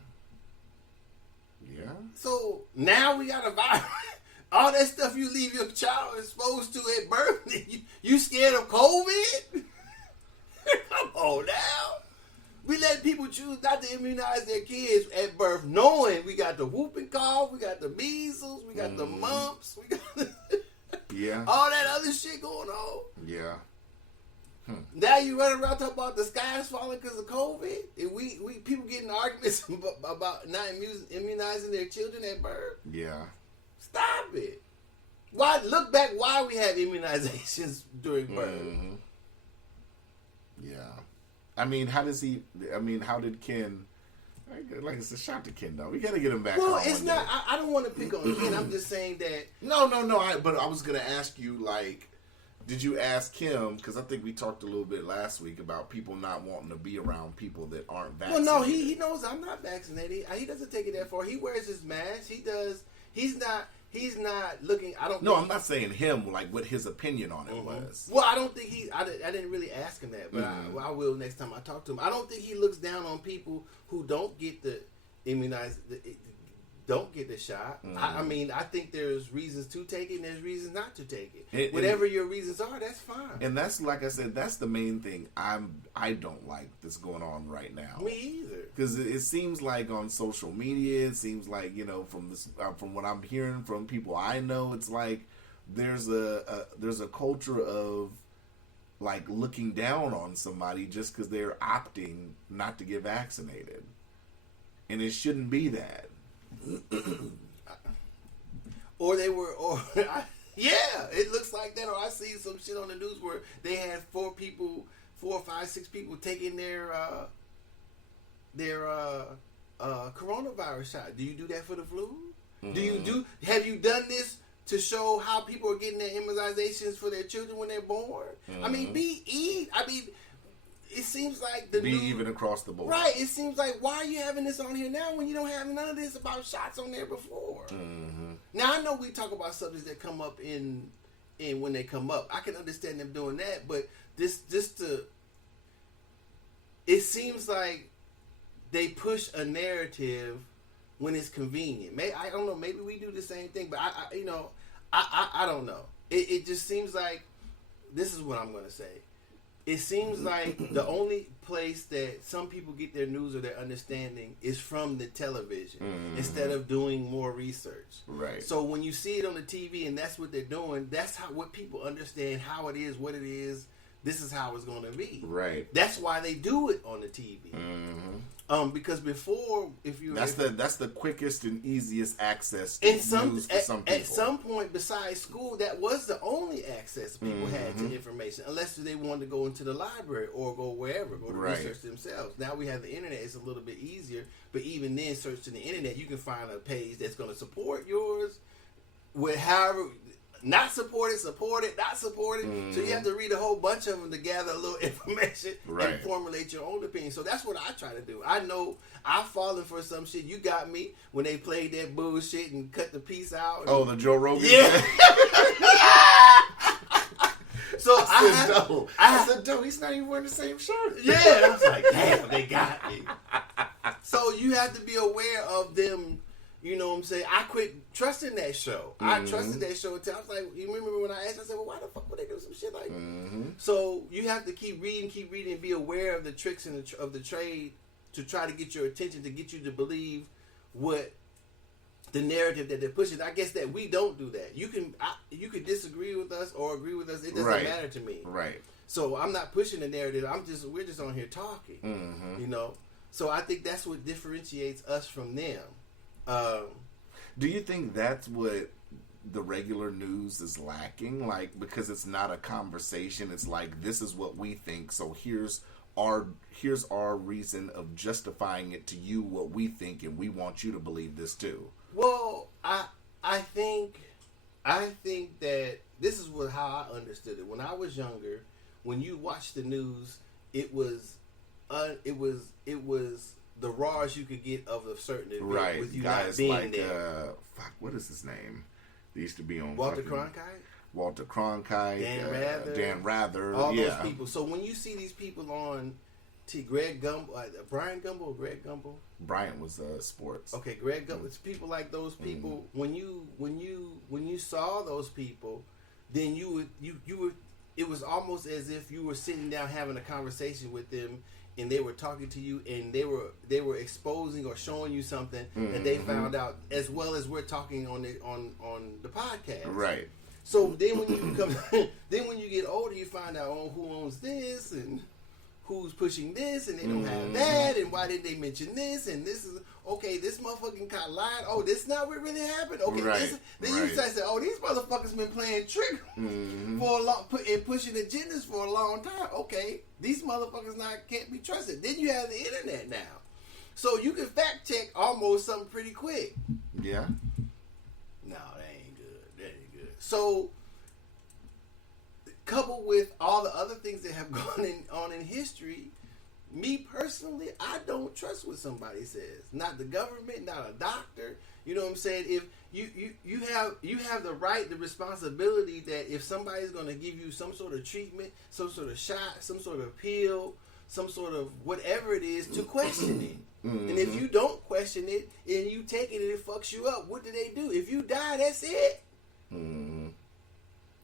Yeah. So now we got a virus. All that stuff you leave your child exposed to at birth. You scared of COVID? Come on now. We let people choose not to immunize their kids at birth, knowing we got the whooping cough, we got the measles, we got the mumps, we got Yeah. all that other shit going on. Yeah. Now you running around talking about the sky's falling because of COVID, and we people getting arguments about not immunizing their children at birth. Yeah. Stop it. Why look back? Why we have immunizations during birth? Yeah. I mean, how did Ken? Like it's a shot to Ken though. We got to get him back. Well, on it's one not. day. I don't want to pick on Ken. I'm just saying that. No. But I was gonna ask you, like, did you ask him? Because I think we talked a little bit last week about people not wanting to be around people that aren't vaccinated. Well, no, he knows I'm not vaccinated. He doesn't take it that far. He wears his mask. He does. He's not looking. I don't. No, think I'm not saying him. Like what his opinion on it was. Well, I don't think he. I didn't really ask him that, but I will next time I talk to him. I don't think he looks down on people who don't get the don't get the shot. I mean, I think there's reasons to take it and there's reasons not to take it. Whatever your reasons are, that's fine. And that's, like I said, that's the main thing I don't like that's going on right now. Me either. Because it seems like on social media, it seems like, from what I'm hearing from people I know, it's like there's a culture of like looking down on somebody just because they're opting not to get vaccinated. And it shouldn't be that. Yeah, it looks like that. Or I see some shit on the news where they had 4 or 5, 6 people taking their coronavirus shot. Do you do that for the flu? Have you done this to show how people are getting their immunizations for their children when they're born? I mean, it seems like even across the board. Right. It seems like, why are you having this on here now when you don't have none of this about shots on there before? Now, I know we talk about subjects that come up in when they come up. I can understand them doing that, but it seems like they push a narrative when it's convenient. I don't know. Maybe we do the same thing, but I don't know. It just seems like, this is what I'm going to say. It seems like the only place that some people get their news or their understanding is from the television instead of doing more research. Right. So when you see it on the TV and that's what they're doing, that's what people understand how it is, what it is. This is how it's going to be. Right. That's why they do it on the TV. Because before, if you that's the quickest and easiest access to and news for some people. At some point, besides school, that was the only access people had to information, unless they wanted to go into the library or go wherever, go to research themselves. Now we have the internet; it's a little bit easier. But even then, searching the internet, you can find a page that's going to support yours, with however. Not supported, not supported. So you have to read a whole bunch of them to gather a little information and formulate your own opinion. So that's what I try to do. I know I've fallen for some shit. You got me when they played that bullshit and cut the piece out. Oh, the Joe Rogan? Yeah. So I said, no, he's not even wearing the same shirt. Yeah. I was like, damn, they got me. So you have to be aware of them. You know what I'm saying? I quit trusting that show. I trusted that show until I was like, you remember when I asked, I said, well, why the fuck would they do some shit like that? So you have to keep reading, and be aware of the tricks of the trade to try to get your attention, to get you to believe what the narrative that they're pushing. I guess that we don't do that. You can disagree with us or agree with us. It doesn't matter to me. Right. So I'm not pushing the narrative. We're just on here talking. You know? So I think that's what differentiates us from them. Do you think that's what the regular news is lacking? Like, because it's not a conversation, it's like, this is what we think, so here's our reason of justifying it to you, what we think, and we want you to believe this too. Well, I think that this is how I understood it. When I was younger, when you watched the news, it was the rawest you could get of a certain event, right? With you guys not being like there. What is his name? They used to be on Walter Cronkite, Dan Rather, all those people. So when you see these people on Greg Gumbel, Brian Gumbel, or Greg Gumbel. Bryant was sports. Okay, Greg Gumbel. It's people like those people. When you saw those people, then you were. It was almost as if you were sitting down having a conversation with them, and they were talking to you, and they were exposing or showing you something that they found out, as well as we're talking on the podcast. Right. So then when you become, then when you get older, you find out who owns this and who's pushing this, and they don't have that, and why did they mention this, and this is okay. This motherfucking caught lying. Oh, this is not what really happened. Okay, then you start saying, oh, these motherfuckers been playing trick for a long, and pushing agendas for a long time. Okay, these motherfuckers can't be trusted. Then you have the internet now, so you can fact check almost something pretty quick. Yeah. No, that ain't good. That ain't good. So, coupled with all the other things that have gone on in history, me personally, I don't trust what somebody says. Not the government, not a doctor. You know what I'm saying? If you have the right, the responsibility that if somebody's going to give you some sort of treatment, some sort of shot, some sort of pill, some sort of whatever it is, to question it. And if you don't question it and you take it and it fucks you up, what do they do? If you die, that's it.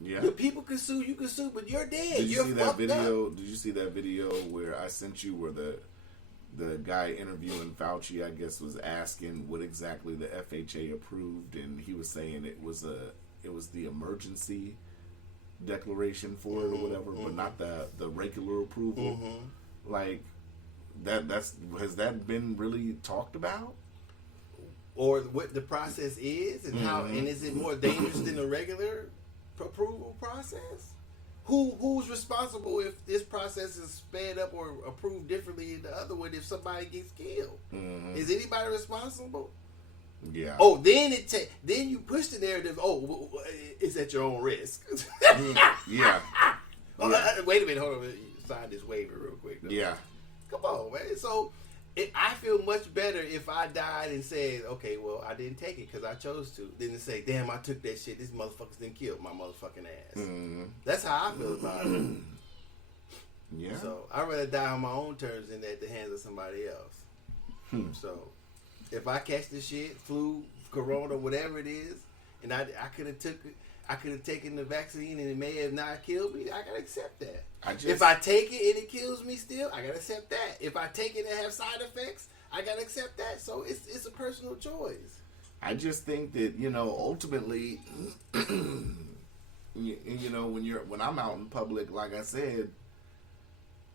Yeah. The people can sue, you can sue, but you're dead. Did you You're see that fucked video? up. Did you see that video where I sent you, where the guy interviewing Fauci, I guess, was asking what exactly the FHA approved, and he was saying it was the emergency declaration for it or whatever, but not the regular approval. Like has that been really talked about? Or what the process is, and how, and is it more dangerous than the regular approval process? Who's responsible if this process is sped up or approved differently than the other one if somebody gets killed? Is anybody responsible? Yeah. Oh, then then you push the narrative. Oh, it's at your own risk. Yeah. Wait a minute, hold on. Sign this waiver real quick. Though. Yeah. Come on, man. So I feel much better if I died and said, okay, well, I didn't take it because I chose to, than to say, damn, I took that shit. These motherfuckers didn't kill my motherfucking ass. That's how I feel about it. Yeah. So I'd rather die on my own terms than at the hands of somebody else. So if I catch the shit, flu, corona, whatever it is, and I could have taken the vaccine and it may have not killed me, I gotta accept that. If I take it and it kills me still, I gotta accept that. If I take it and have side effects, I gotta accept that. So it's a personal choice. I just think that, ultimately, when I'm out in public, like I said,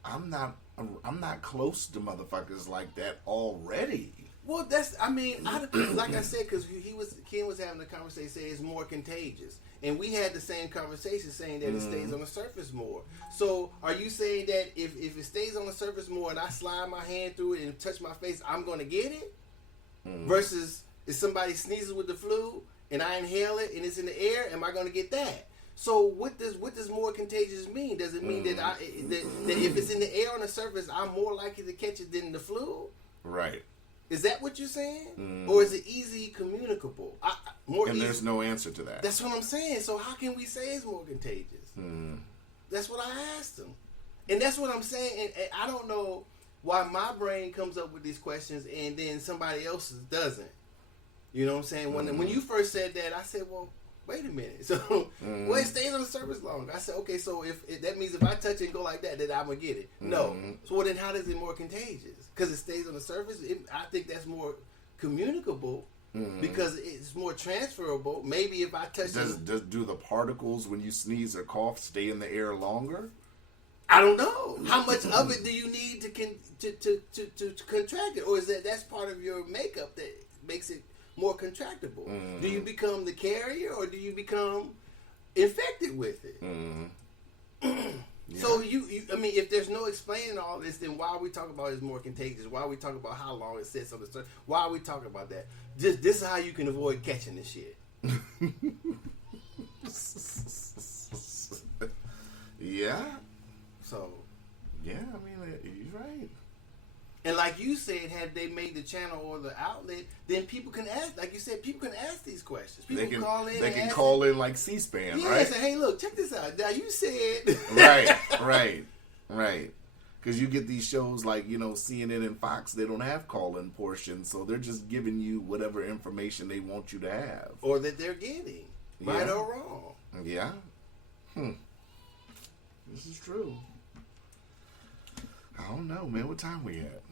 I'm not I'm not close to motherfuckers like that already. Well, like I said, because Ken was having a conversation, saying it's more contagious, and we had the same conversation saying that it stays on the surface more. So, are you saying that if it stays on the surface more, and I slide my hand through it and touch my face, I'm going to get it? Versus if somebody sneezes with the flu and I inhale it and it's in the air, am I going to get that? So, what does more contagious mean? Does it mean that that if it's in the air on the surface, I'm more likely to catch it than the flu? Right. Is that what you're saying? Or is it easy communicable? There's no answer to that. That's what I'm saying. So how can we say it's more contagious? That's what I asked him. And that's what I'm saying. And I don't know why my brain comes up with these questions and then somebody else's doesn't. You know what I'm saying? When you first said that, I said, well, wait a minute. So, well, it stays on the surface longer. I said, okay, so if that means if I touch it and go like that, then I'm going to get it. No. So then how is it more contagious? Because it stays on the surface? I think that's more communicable because it's more transferable. Maybe if I touch it... Do the particles when you sneeze or cough stay in the air longer? I don't know. How much of it do you need to contract it? Or is that's part of your makeup that makes it more contractable? Do you become the carrier or do you become infected with it? So I mean, if there's no explaining all this, then why are we talking about it's more contagious? Why are we talking about how long it sits on the surface? Why are we talking about that? This is how you can avoid catching this shit. Yeah. So. Yeah, I mean, you're right. And like you said, had they made the channel or the outlet, then people can ask, like you said, people can ask these questions. People can call in. They can call in like C-SPAN, yeah, right? Say, hey, look, check this out. Now you said. Right. Because you get these shows like, CNN and Fox, they don't have call-in portions, so they're just giving you whatever information they want you to have. Or that they're getting, right or wrong. Yeah. This is true. I don't know, man. What time we at?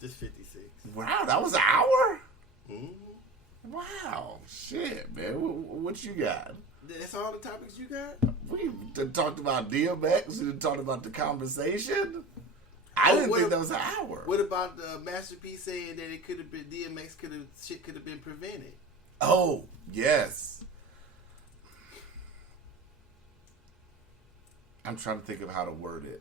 Just 56. Wow, that was an hour? Wow. Shit, man. What you got? That's all the topics you got? We talked about DMX. We talked about the conversation. I didn't think that was an hour. What about the Master P saying that it could have been DMX shit could have been prevented? Oh, yes. I'm trying to think of how to word it.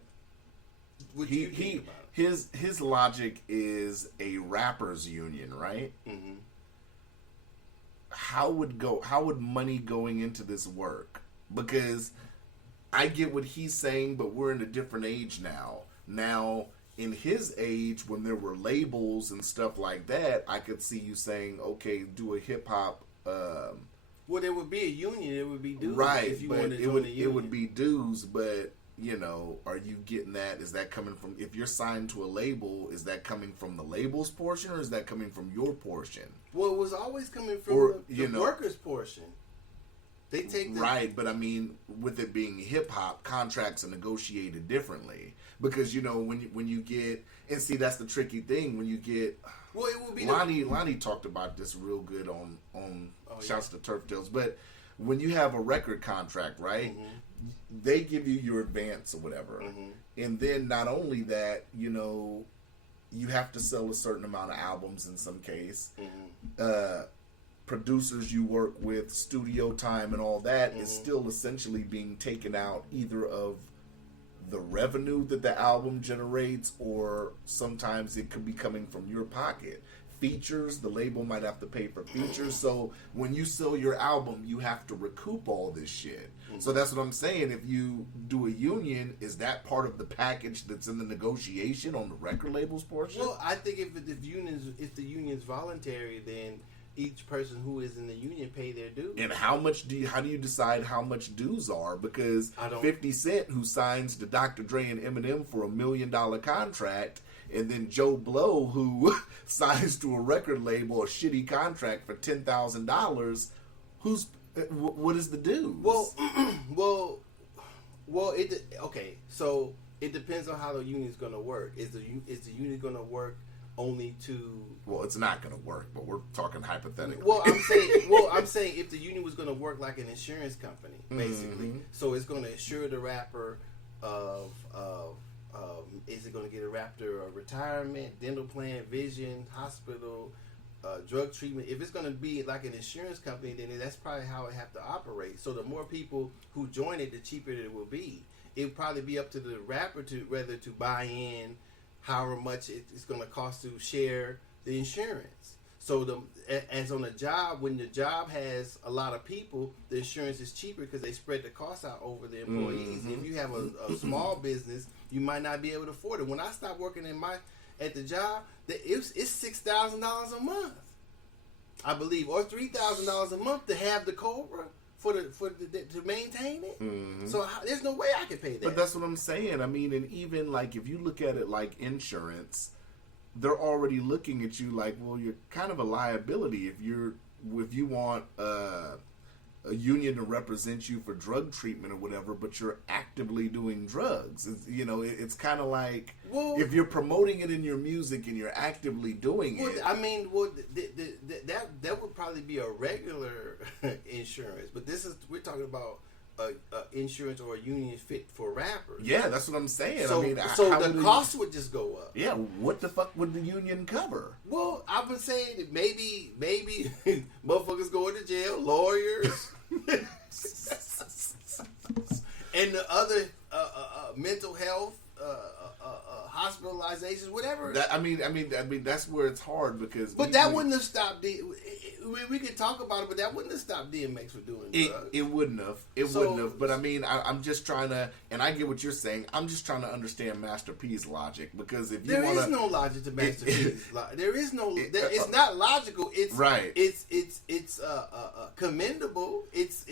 What do you think about it? His logic is a rappers union, right? How would money going into this work? Because I get what he's saying, but we're in a different age now. Now, in his age, when there were labels and stuff like that, I could see you saying, okay, do a hip hop. Well, there would be a union. It would be dues. Right, if you but wanted to join the union. it would be dues, but are you getting that? Is that coming from, if you're signed to a label, is that coming from the label's portion or is that coming from your portion? Well, it was always coming from the workers' portion. They take right, but I mean, with it being hip hop, contracts are negotiated differently because when you get, and see, that's the tricky thing when you get. Well, it will be. Lonnie talked about this real good on shouts to Turf Tales, but when you have a record contract, right? They give you your advance or whatever, and then not only that, you have to sell a certain amount of albums in some case. Producers you work with, studio time, and all that is still essentially being taken out either of the revenue that the album generates, or sometimes it could be coming from your pocket. Features, the label might have to pay for features. So when you sell your album, you have to recoup all this shit. So that's what I'm saying. If you do a union, is that part of the package that's in the negotiation on the record label's portion? Well, I think if the union's voluntary, then each person who is in the union pay their dues. And how do you decide how much dues are? Because 50 Cent, who signs to Dr. Dre and Eminem for $1 million contract, and then Joe Blow, who signs to a record label a shitty contract for $10,000, what is the dues? Well, okay. So it depends on how the union's going to work. Is the union going to work only to? Well, it's not going to work, but we're talking hypothetically. Well, I'm saying if the union was going to work like an insurance company, basically, so it's going to insure the rapper of Is it going to get a after retirement, dental plan, vision, hospital, drug treatment? If it's going to be like an insurance company, then that's probably how it have to operate. So the more people who join it, the cheaper it will be. It would probably be up to the rapper to whether to buy in, however much it's going to cost to share the insurance. So as on a job, when the job has a lot of people, the insurance is cheaper because they spread the costs out over the employees. If you have a small business, you might not be able to afford it. When I stopped working at the job, it's $6,000 a month, I believe, or $3,000 a month to have the Cobra to maintain it. So there's no way I could pay that. But that's what I'm saying. I mean, and even like if you look at it like insurance, they're already looking at you like, well, you're kind of a liability if you want a union to represent you for drug treatment or whatever, but you're actively doing drugs. It's kind of like, well, if you're promoting it in your music and you're actively doing it. I mean, that would probably be a regular insurance, but we're talking about insurance or a union fit for rappers. Yeah, that's what I'm saying. So, I mean, the cost would just go up. Yeah, what the fuck would the union cover? Well, I've been saying that maybe motherfuckers going to jail, lawyers, and the other mental health, hospitalizations, whatever. I mean, that's where it's hard because. But that wouldn't have stopped. We could talk about it, but that wouldn't have stopped DMX from doing drugs. It wouldn't have. Wouldn't have. But I mean, I'm just trying to, and I get what you're saying. I'm just trying to understand Master P's logic because if you there is no logic to Master P's. There is no. It's not logical. It's right. It's commendable. It's.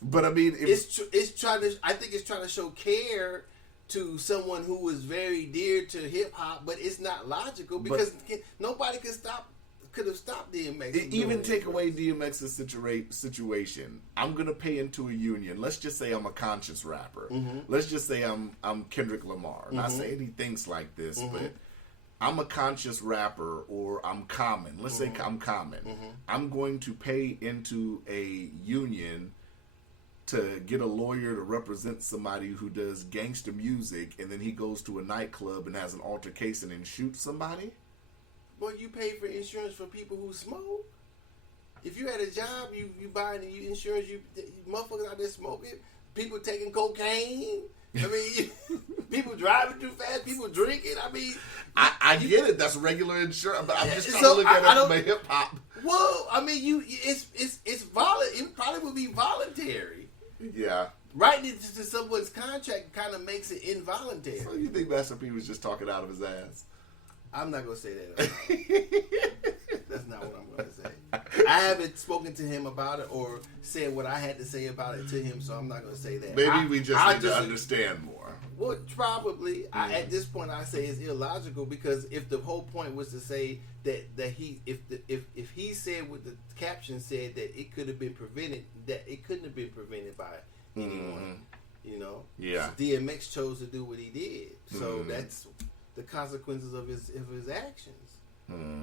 But I mean, it's trying to. I think it's trying to show care to someone who was very dear to hip hop, but it's not logical because nobody could have stopped DMX. Even take away DMX's situation. I'm gonna pay into a union. Let's just say I'm a conscious rapper. Let's just say I'm Kendrick Lamar. Not saying he thinks like this, but I'm a conscious rapper or I'm Common. Let's say I'm Common. I'm going to pay into a union to get a lawyer to represent somebody who does gangster music, and then he goes to a nightclub and has an altercation and shoots somebody? Well, you pay for insurance for people who smoke. If you had a job, you buy insurance, you motherfuckers out there smoking, people taking cocaine. I mean, people driving too fast, people drinking. I mean, I get it. That's regular insurance, but I'm just trying to look at it from a hip hop. Well, I mean, it's it probably would be voluntary. Yeah. Writing it to someone's contract kind of makes it involuntary. So you think Master P was just talking out of his ass? I'm not going to say that. That's not what I'm going to say. I haven't spoken to him about it or said what I had to say about it to him, so I'm not going to say that. Maybe we just need to understand more. Well, probably. At this point, I say it's illogical because if the whole point was to say that he, if he said what the caption said that it could have been prevented, that it couldn't have been prevented by anyone, you know. Yeah. DMX chose to do what he did, so that's the consequences of his actions.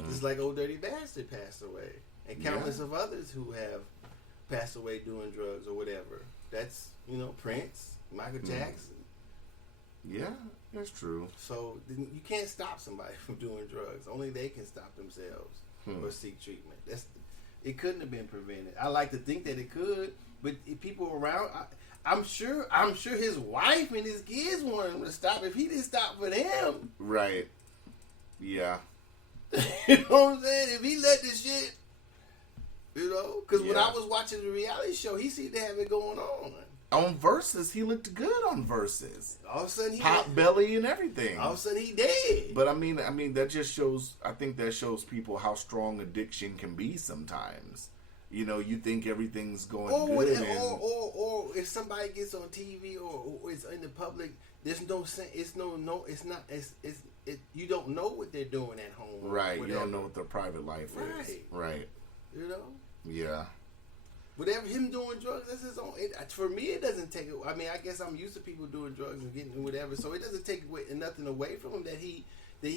Just like Old Dirty Bastard passed away, and countless of others who have passed away doing drugs or whatever. That's Prince, Michael Jackson. Yeah, that's true. So you can't stop somebody from doing drugs. Only they can stop themselves or seek treatment. It couldn't have been prevented. I like to think that it could, but people around, I'm sure his wife and his kids wanted him to stop. If he didn't stop for them, right? Yeah. You know what I'm saying? If he let this shit, because when I was watching the reality show, he seemed to have it going on. On Verzuz, he looked good on Verzuz. All of a sudden, Pop belly and everything. All of a sudden, he dead. But I mean, that just shows. I think that shows people how strong addiction can be sometimes. You think everything's going good, or if somebody gets on TV or it's in the public, there's no sense. It's not. You don't know what they're doing at home. Right. You don't know what their private life is. Right. Yeah. Whatever him doing drugs, that's his own. For me, it doesn't take it. I mean, I guess I'm used to people doing drugs and getting whatever, so it doesn't take nothing away from him that he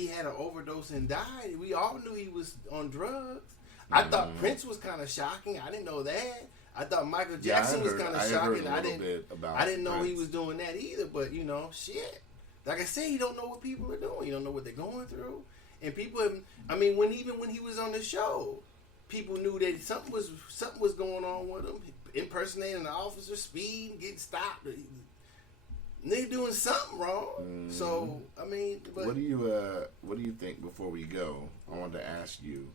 had an overdose and died. We all knew he was on drugs. I thought Prince was kind of shocking. I didn't know that. I thought Michael Yeah, Jackson was kind of shocking. I didn't know he Prince. was doing that either. But shit. Like I said, you don't know what people are doing. You don't know what they're going through. And people, when he was on the show, people knew that something was going on with him. Impersonating an officer, speeding, getting stopped. They doing something wrong. Mm-hmm. So but what do you think? Before we go, I wanted to ask you.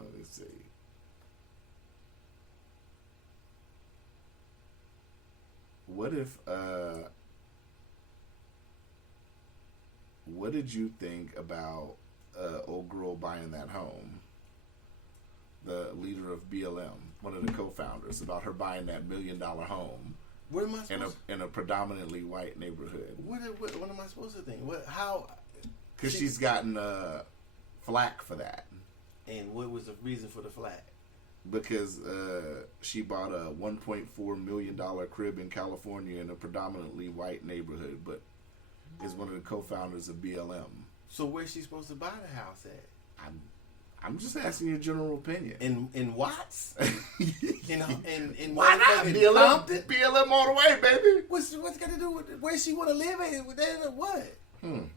Let me see. What if? What did you think about old girl buying that home? The leader of BLM, one of the co-founders, about her buying that $1 million home what am I supposed in a predominantly white neighborhood. What am I supposed to think? How? Because she's gotten flack for that. And what was the reason for the flag? Because she bought a $1.4 million crib in California in a predominantly white neighborhood, but is one of the co-founders of BLM. So where's she supposed to buy the house at? I'm just asking your general opinion. In Watts? in Why not? Compton? BLM all the way, baby. What's got to do with where she want to live at? With that, what? I'm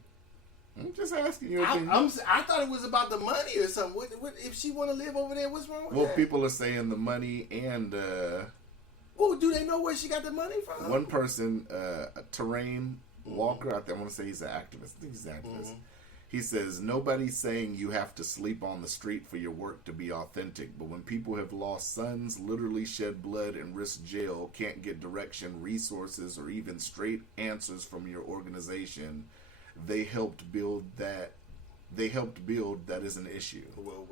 just asking your opinion. I thought it was about the money or something. What if she want to live over there? What's wrong with that? Well, people are saying the money and... well, do they know where she got the money from? One person, Terrain Walker, I want to say he's an activist. I think he's an activist. Mm-hmm. He says, nobody's saying you have to sleep on the street for your work to be authentic, but when people have lost sons, literally shed blood and risk jail, can't get direction, resources, or even straight answers from your organization, they helped build that. That is an issue. Well,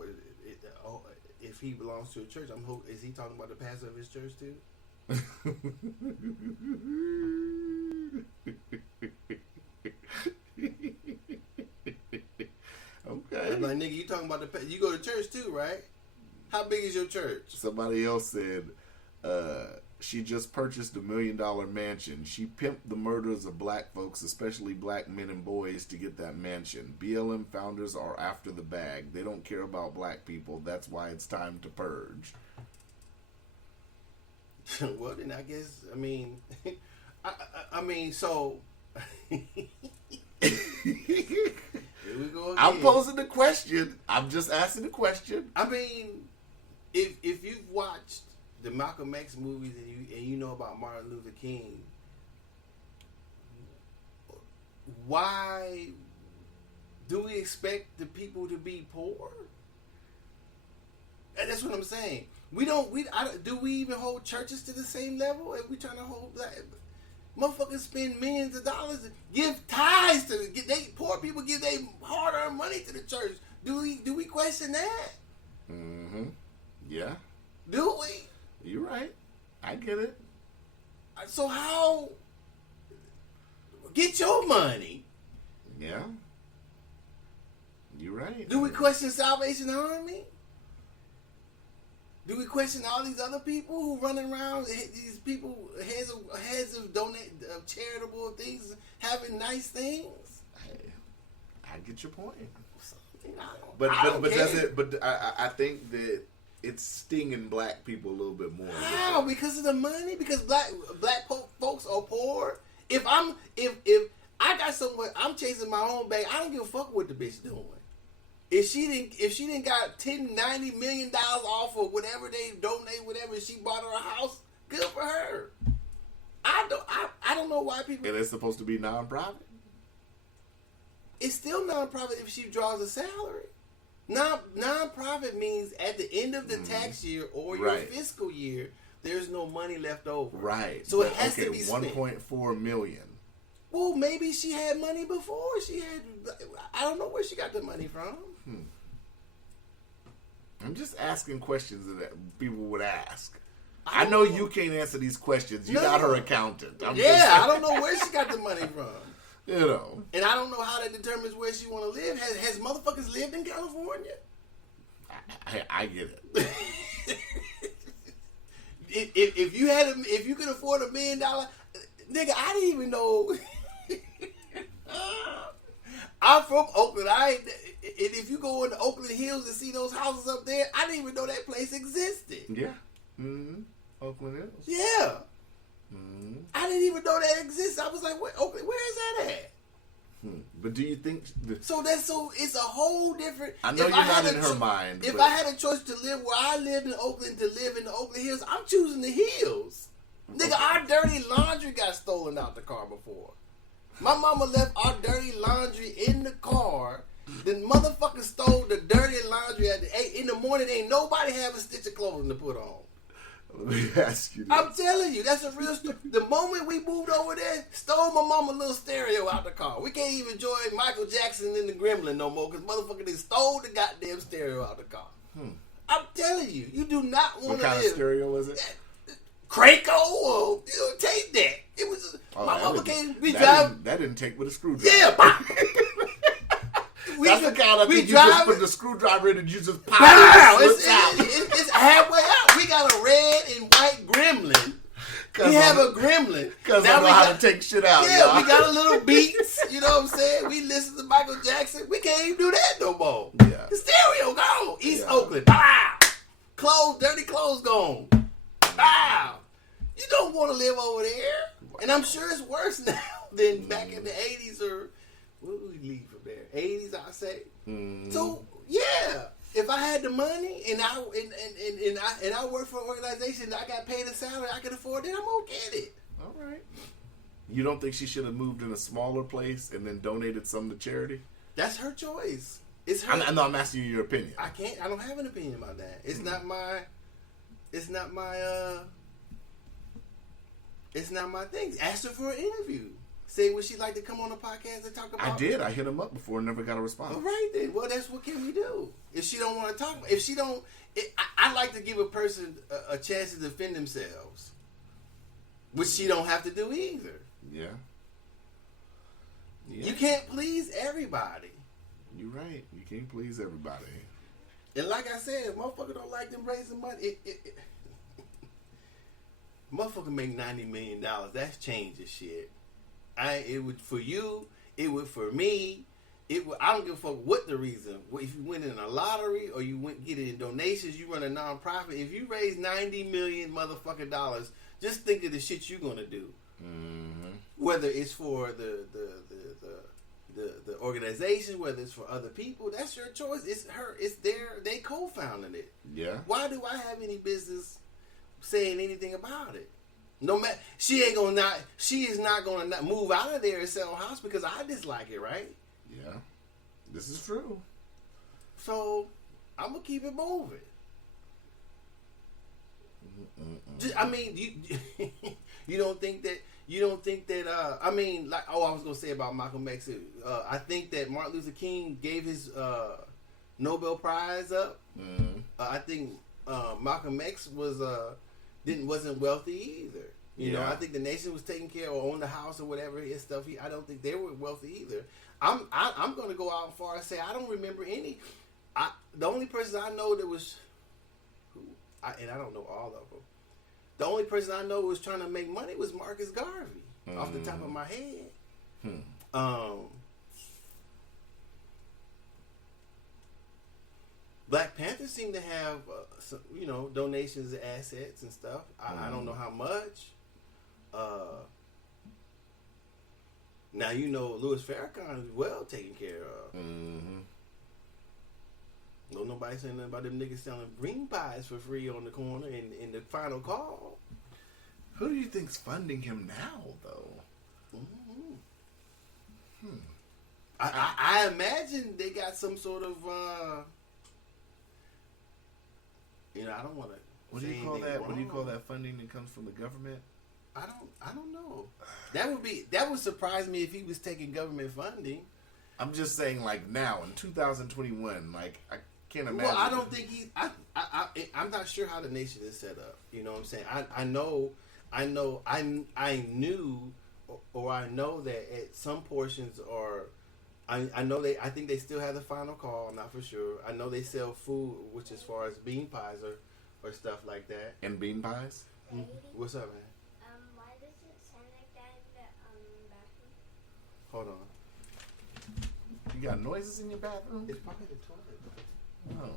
if he belongs to a church, is he talking about the pastor of his church too? Okay. I'm like, nigga, you talking about you go to church too, right? How big is your church? Somebody else said she just purchased $1 million mansion. She pimped the murders of black folks, especially black men and boys, to get that mansion. BLM founders are after the bag. They don't care about black people. That's why it's time to purge. Well, then I guess, so... Here we go again. I'm posing the question. I'm just asking the question. If you've watched the Malcolm X movies and you know about Martin Luther King, why do we expect the people to be poor? And that's what I'm saying. Do we even hold churches to the same level? If we trying to hold black motherfuckers spend millions of dollars to give tithes to poor people give their hard-earned money to the church. Do we question that? Mm-hmm. Yeah. Do we? You're right. I get it. So how? Get your money. Yeah. You're right. Do we question Salvation Army? Do we question all these other people who running around? These people heads of charitable things, having nice things. I get your point. I I think that it's stinging black people a little bit more. How? Because of the money? Because black folks are poor. If I got somewhere, I'm chasing my own bag. I don't give a fuck what the bitch doing. If she didn't got $90 million off of whatever they donate, whatever, she bought her a house, good for her. I don't know why people. And it's supposed to be nonprofit. It's still nonprofit if she draws a salary. Nonprofit means at the end of the tax year or your fiscal year, there's no money left over. Right. So it has to be spent. $1.4 million. Well, maybe she had money before. I don't know where she got the money from. I'm just asking questions that people would ask. I know you can't answer these questions. You're not her accountant. I don't know where she got the money from. You know. And I don't know how that determines where she want to live. Has motherfuckers lived in California? I get it. If you could afford $1 million, nigga, I didn't even know. I'm from Oakland. if you go into Oakland Hills and see those houses up there, I didn't even know that place existed. Yeah. Mm-hmm. Oakland Hills. Yeah. Mm-hmm. I didn't even know that existed. I was like, Oakland, where is that at? But do you think... So it's a whole different... I know you're not in her mind. If I had a choice to live where I lived in Oakland to live in the Oakland Hills, I'm choosing the hills. Nigga, our dirty laundry got stolen out the car before. My mama left our dirty laundry in the car. The motherfucker stole the dirty laundry at 8 in the morning. Ain't nobody have a stitch of clothing to put on. Let me ask you this. I'm telling you, that's a real story. The moment we moved over there, stole my mama little stereo out the car. We can't even enjoy Michael Jackson in the Gremlin no more because motherfucker they stole the goddamn stereo out the car. I'm telling you, you do not want to live. What kind of stereo was it? Cranko or tape deck. It was my mama came. That didn't take with a screwdriver. Yeah, that's the kind of thing you just put the screwdriver in and you just pop it. It's halfway out. We got a red and white gremlin. We have a gremlin. Because I know how to take shit out. Yeah, y'all. We got a little beats. You know what I'm saying? We listen to Michael Jackson. We can't even do that no more. Yeah. The stereo gone. East Oakland. Wow. Clothes, dirty clothes gone. Wow. You don't want to live over there. Wow. And I'm sure it's worse now than back in the 80s or what would we leave from there? 80s, I say. So yeah, if I had the money and I work for an organization that I got paid a salary, I can afford it. I'm gonna get it. All right. You don't think she should have moved in a smaller place and then donated some to charity? That's her choice. It's her. I know. I'm asking you your opinion. I can't. I don't have an opinion about that. It's not my. It's not my. It's not my thing. Ask her for an interview. Say, would she like to come on the podcast and talk about? I did. I hit him up before and never got a response. All right then. Well, that's what can we do? If she don't want to talk, if she don't, I like to give a person a chance to defend themselves, which she don't have to do either. Yeah. You can't please everybody. You're right. You can't please everybody. And like I said, if motherfucker don't like them raising money, motherfucker make $90 million. That's changes shit. It would for you. It would for me. It would. I don't give a fuck what the reason. If you win in a lottery or you get it in donations, you run a nonprofit. If you raise $90 million motherfucking dollars, just think of the shit you're gonna do. Mm-hmm. Whether it's for the organization, whether it's for other people, that's your choice. It's her. It's their. They co-founded it. Yeah. Why do I have any business saying anything about it? No matter, she is not gonna not move out of there and sell a house because I dislike it, right? Yeah, this is true. So I'm gonna keep it moving. I mean, you don't think that I mean, like, I was gonna say about Malcolm X. I think that Martin Luther King gave his Nobel Prize up. Mm-hmm. I think Malcolm X wasn't wealthy either. You know, I think the nation was taking care or owned the house or whatever his stuff. I don't think they were wealthy either. I'm going to go out far and say I don't remember any. The only person I know that was, and I don't know all of them. The only person I know was trying to make money was Marcus Garvey, off the top of my head. Black Panther seemed to have, some, donations and assets and stuff. I don't know how much. Now Louis Farrakhan is well taken care of. Mm-hmm. No nobody saying nothing about them niggas selling green pies for free on the corner in the final call. Who do you think's funding him now, though? Mm-hmm. I imagine they got some sort of. I don't want to. What do you call that? What do you call that funding that comes from the government? I don't know. That would surprise me if he was taking government funding. I'm just saying, like now in 2021, like I can't imagine. Well, I don't think he. I'm not sure how the nation is set up. You know what I'm saying? I know that at some portions are. I know I think they still have the final call, not for sure. I know they sell food, which as far as bean pies or stuff like that. And bean pies? Mm-hmm. What's up, man? Why does it sound like that in the bathroom? Hold on. You got noises in your bathroom? It's probably the toilet. Oh.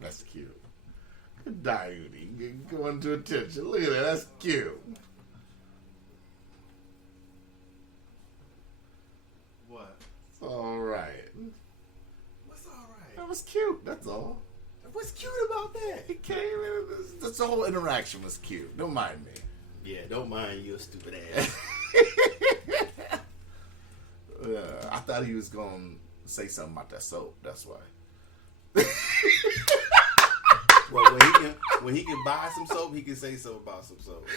That's cute. Good Diody. Going to attention. Look at that. That's cute. What? It's all right. What's all right? That was cute. That's all. What's cute about that? It came in. This whole interaction was cute. Don't mind me. Yeah, don't mind your stupid ass. I thought he was going to say something about that soap. That's why. Well, when he can buy some soap, he can say something about some soap.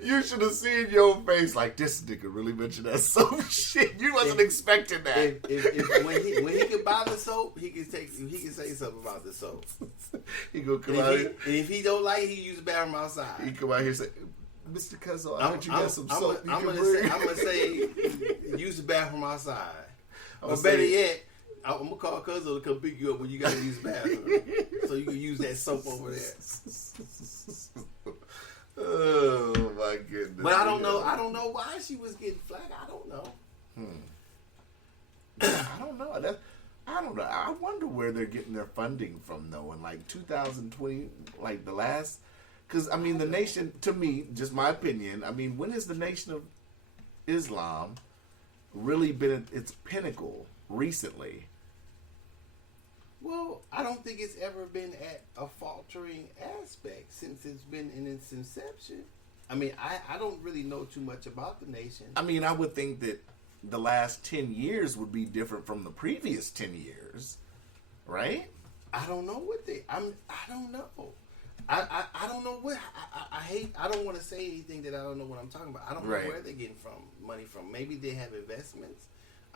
You should have seen your face like, this nigga really mentioned that soap shit. You wasn't expecting that. If when he can buy the soap, he can say something about the soap. He gonna come out here. And if he don't like it, he use the bathroom outside. He come out here and say, Mr. Cuzzo, I heard you got some soap. I'm gonna say use the bathroom outside. Or say- better yet, I'm gonna call Cuzzo to come pick you up when you gotta use the bathroom, so you can use that soap over there. Oh my goodness! But I don't know why she was getting flack. I don't know. I don't know. I don't know. I wonder where they're getting their funding from, though. In like 2020, like the last, because I mean, the nation. To me, just my opinion. I mean, when has the Nation of Islam really been at its pinnacle recently? Well, I don't think it's ever been at a faltering aspect since it's been in its inception. I mean, I don't really know too much about the nation. I mean, I would think that the last 10 years would be different from the previous 10 years, right? I don't know what I don't know. I don't know what I don't want to say anything that I don't know what I'm talking about. I don't know Right. where they're getting money from. Maybe they have investments.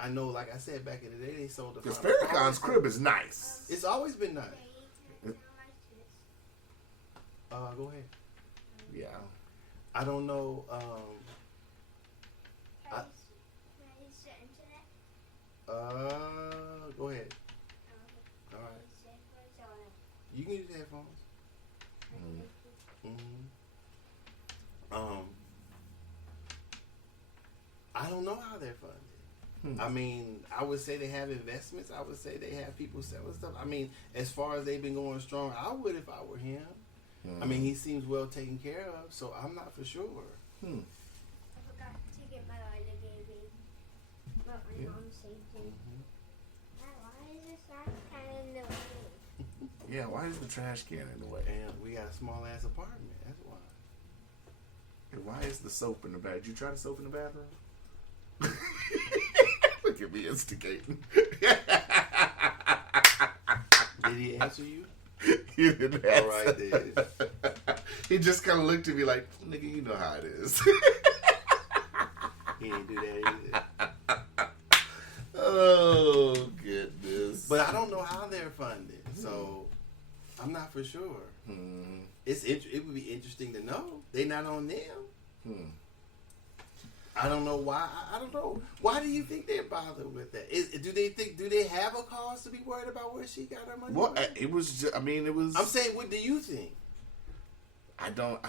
I know, like I said back in the day, they sold the Because Farrakhan's crib is nice. It's always been nice. Go ahead. Yeah. I don't know. Go ahead. All right. You can use the headphones. I don't know how they're funded. I mean, I would say they have investments. I would say they have people selling stuff. I mean, as far as they've been going strong, I would if I were him. I mean, he seems well taken care of, so I'm not for sure. I forgot to get my lighter, baby. But my mom saved it. Why is this trash can in the way? Yeah, why is the trash can in the way? And we got a small ass apartment. That's why. And why is the soap in the bathroom? Did you try the soap in the bathroom? Look at me instigating. Did he answer you? He didn't answer. All right, then. He just kind of looked at me like, nigga, you know how it is. He didn't do that either. Oh, goodness. But I don't know how they're funded, so I'm not for sure. It would be interesting to know. They're not on them. I don't know why. I don't know. Why do you think they're bothered with that? Do they have a cause to be worried about where she got her money? Well, from? it was just, I mean, it was. I'm saying, what do you think? I don't.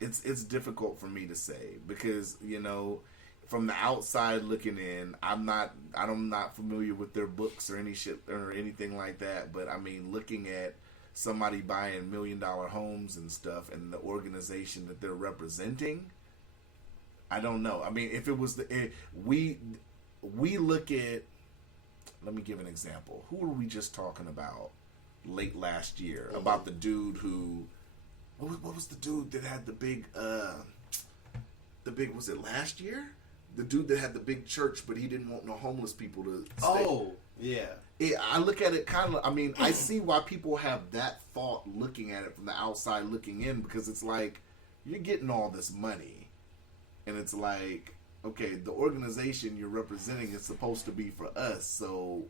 It's difficult for me to say because, you know, from the outside looking in, I'm not familiar with their books or any shit or anything like that. But I mean, looking at somebody buying $1 million homes and stuff and the organization that they're representing, I don't know. I mean, if it was we look at. Let me give an example. Who were we just talking about late last year about the dude who? What was the dude that had the big? Was it last year? The dude that had the big church, but he didn't want no homeless people to stay. Oh, yeah. I look at it kind of. I mean, I see why people have that thought looking at it from the outside looking in because it's like you're getting all this money, and it's like, okay, the organization you're representing is supposed to be for us, so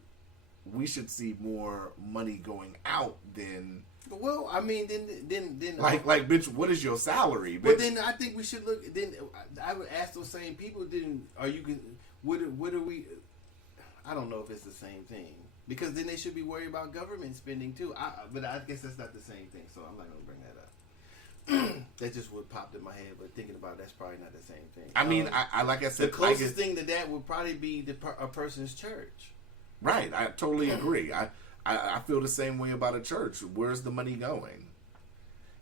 we should see more money going out than. Well, I mean, then like, bitch, what is your salary? Bitch? But then I think we should look. Then I would ask those same people. Then what are we? I don't know if it's the same thing because then they should be worried about government spending too. But I guess that's not the same thing. So I'm not going to bring that up. That just what popped in my head, but thinking about it, that's probably not the same thing. I mean, I like I said, the closest thing to that would probably be a person's church. Right, I totally agree. I feel the same way about a church. Where's the money going?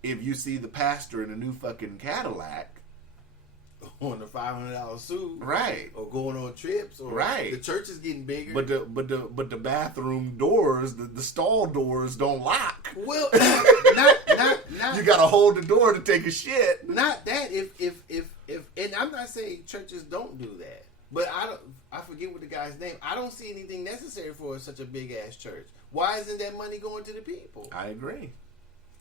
If you see the pastor in a new fucking Cadillac, on a $500 suit, right, or going on trips, or right, the church is getting bigger, but the bathroom doors, the stall doors don't lock. Well, not you gotta hold the door to take a shit. Not that if and I'm not saying churches don't do that, but I forget what the guy's name. I don't see anything necessary for such a big ass church. Why isn't that money going to the people? I agree.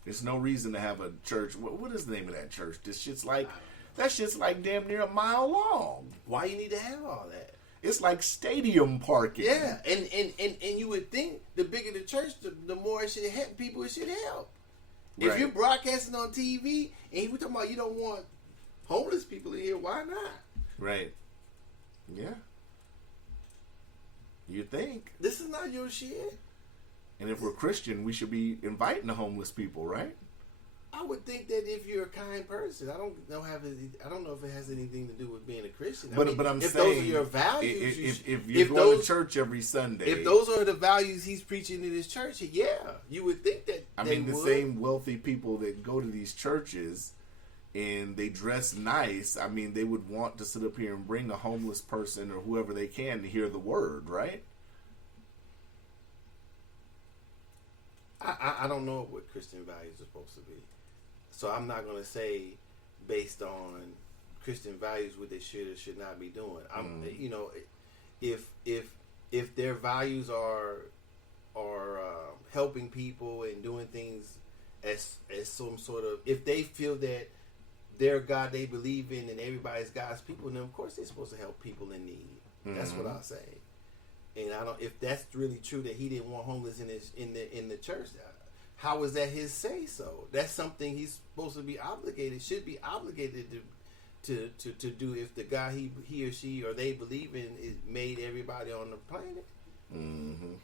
There's no reason to have a church. What is the name of that church? That shit's like damn near a mile long. Why you need to have all that? It's like stadium parking. Yeah, and you would think the bigger the church, the more it should help people. It should help. Right. If you're broadcasting on TV and we're talking about you don't want homeless people in here, why not? Right. Yeah. You think this is not your shit. And if we're Christian, we should be inviting the homeless people, right? I would think that if you're a kind person, I don't know if it has anything to do with being a Christian. But I'm if saying, those are your values, if you're going to church every Sunday, if those are the values he's preaching in his church, yeah, you would think that. I mean, the same wealthy people that go to these churches and they dress nice. I mean, they would want to sit up here and bring a homeless person or whoever they can to hear the word, right? I don't know what Christian values are supposed to be. So I'm not going to say based on Christian values what they should or should not be doing. You know, if their values are helping people and doing things as some sort of, if they feel that their God they believe in and everybody's God's people, then of course they're supposed to help people in need. That's what I'll say. And I don't, if that's really true that he didn't want homeless in the church. How is that his say so? That's something he's supposed to be obligated, should be obligated to do if the guy he or she or they believe in made everybody on the planet. Mm-hmm.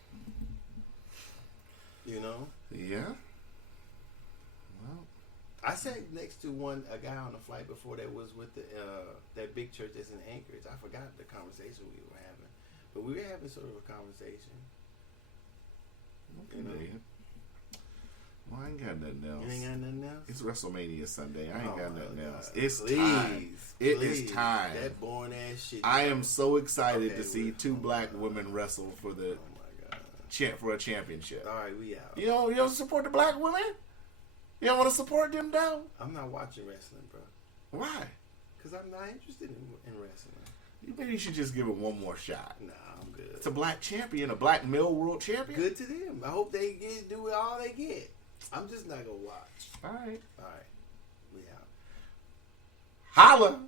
You know? Yeah. Well, I sat next to a guy on the flight before that was with that big church that's in Anchorage. I forgot the conversation we were having, but we were having sort of a conversation. Okay, you know? Well, I ain't got nothing else. You ain't got nothing else? It's Wrestlemania Sunday. I ain't got nothing else. God. It's time. It is time. That boring ass shit. I am so excited to see two black women wrestle for the for a championship. All right, we out. You don't support the black women? You don't want to support them, though? I'm not watching wrestling, bro. Why? Because I'm not interested in wrestling. Maybe you should just give it one more shot. Nah, I'm good. It's a black champion, a black male world champion. Good to them. I hope they do all they get. I'm just not gonna watch. All right. We out. Holla.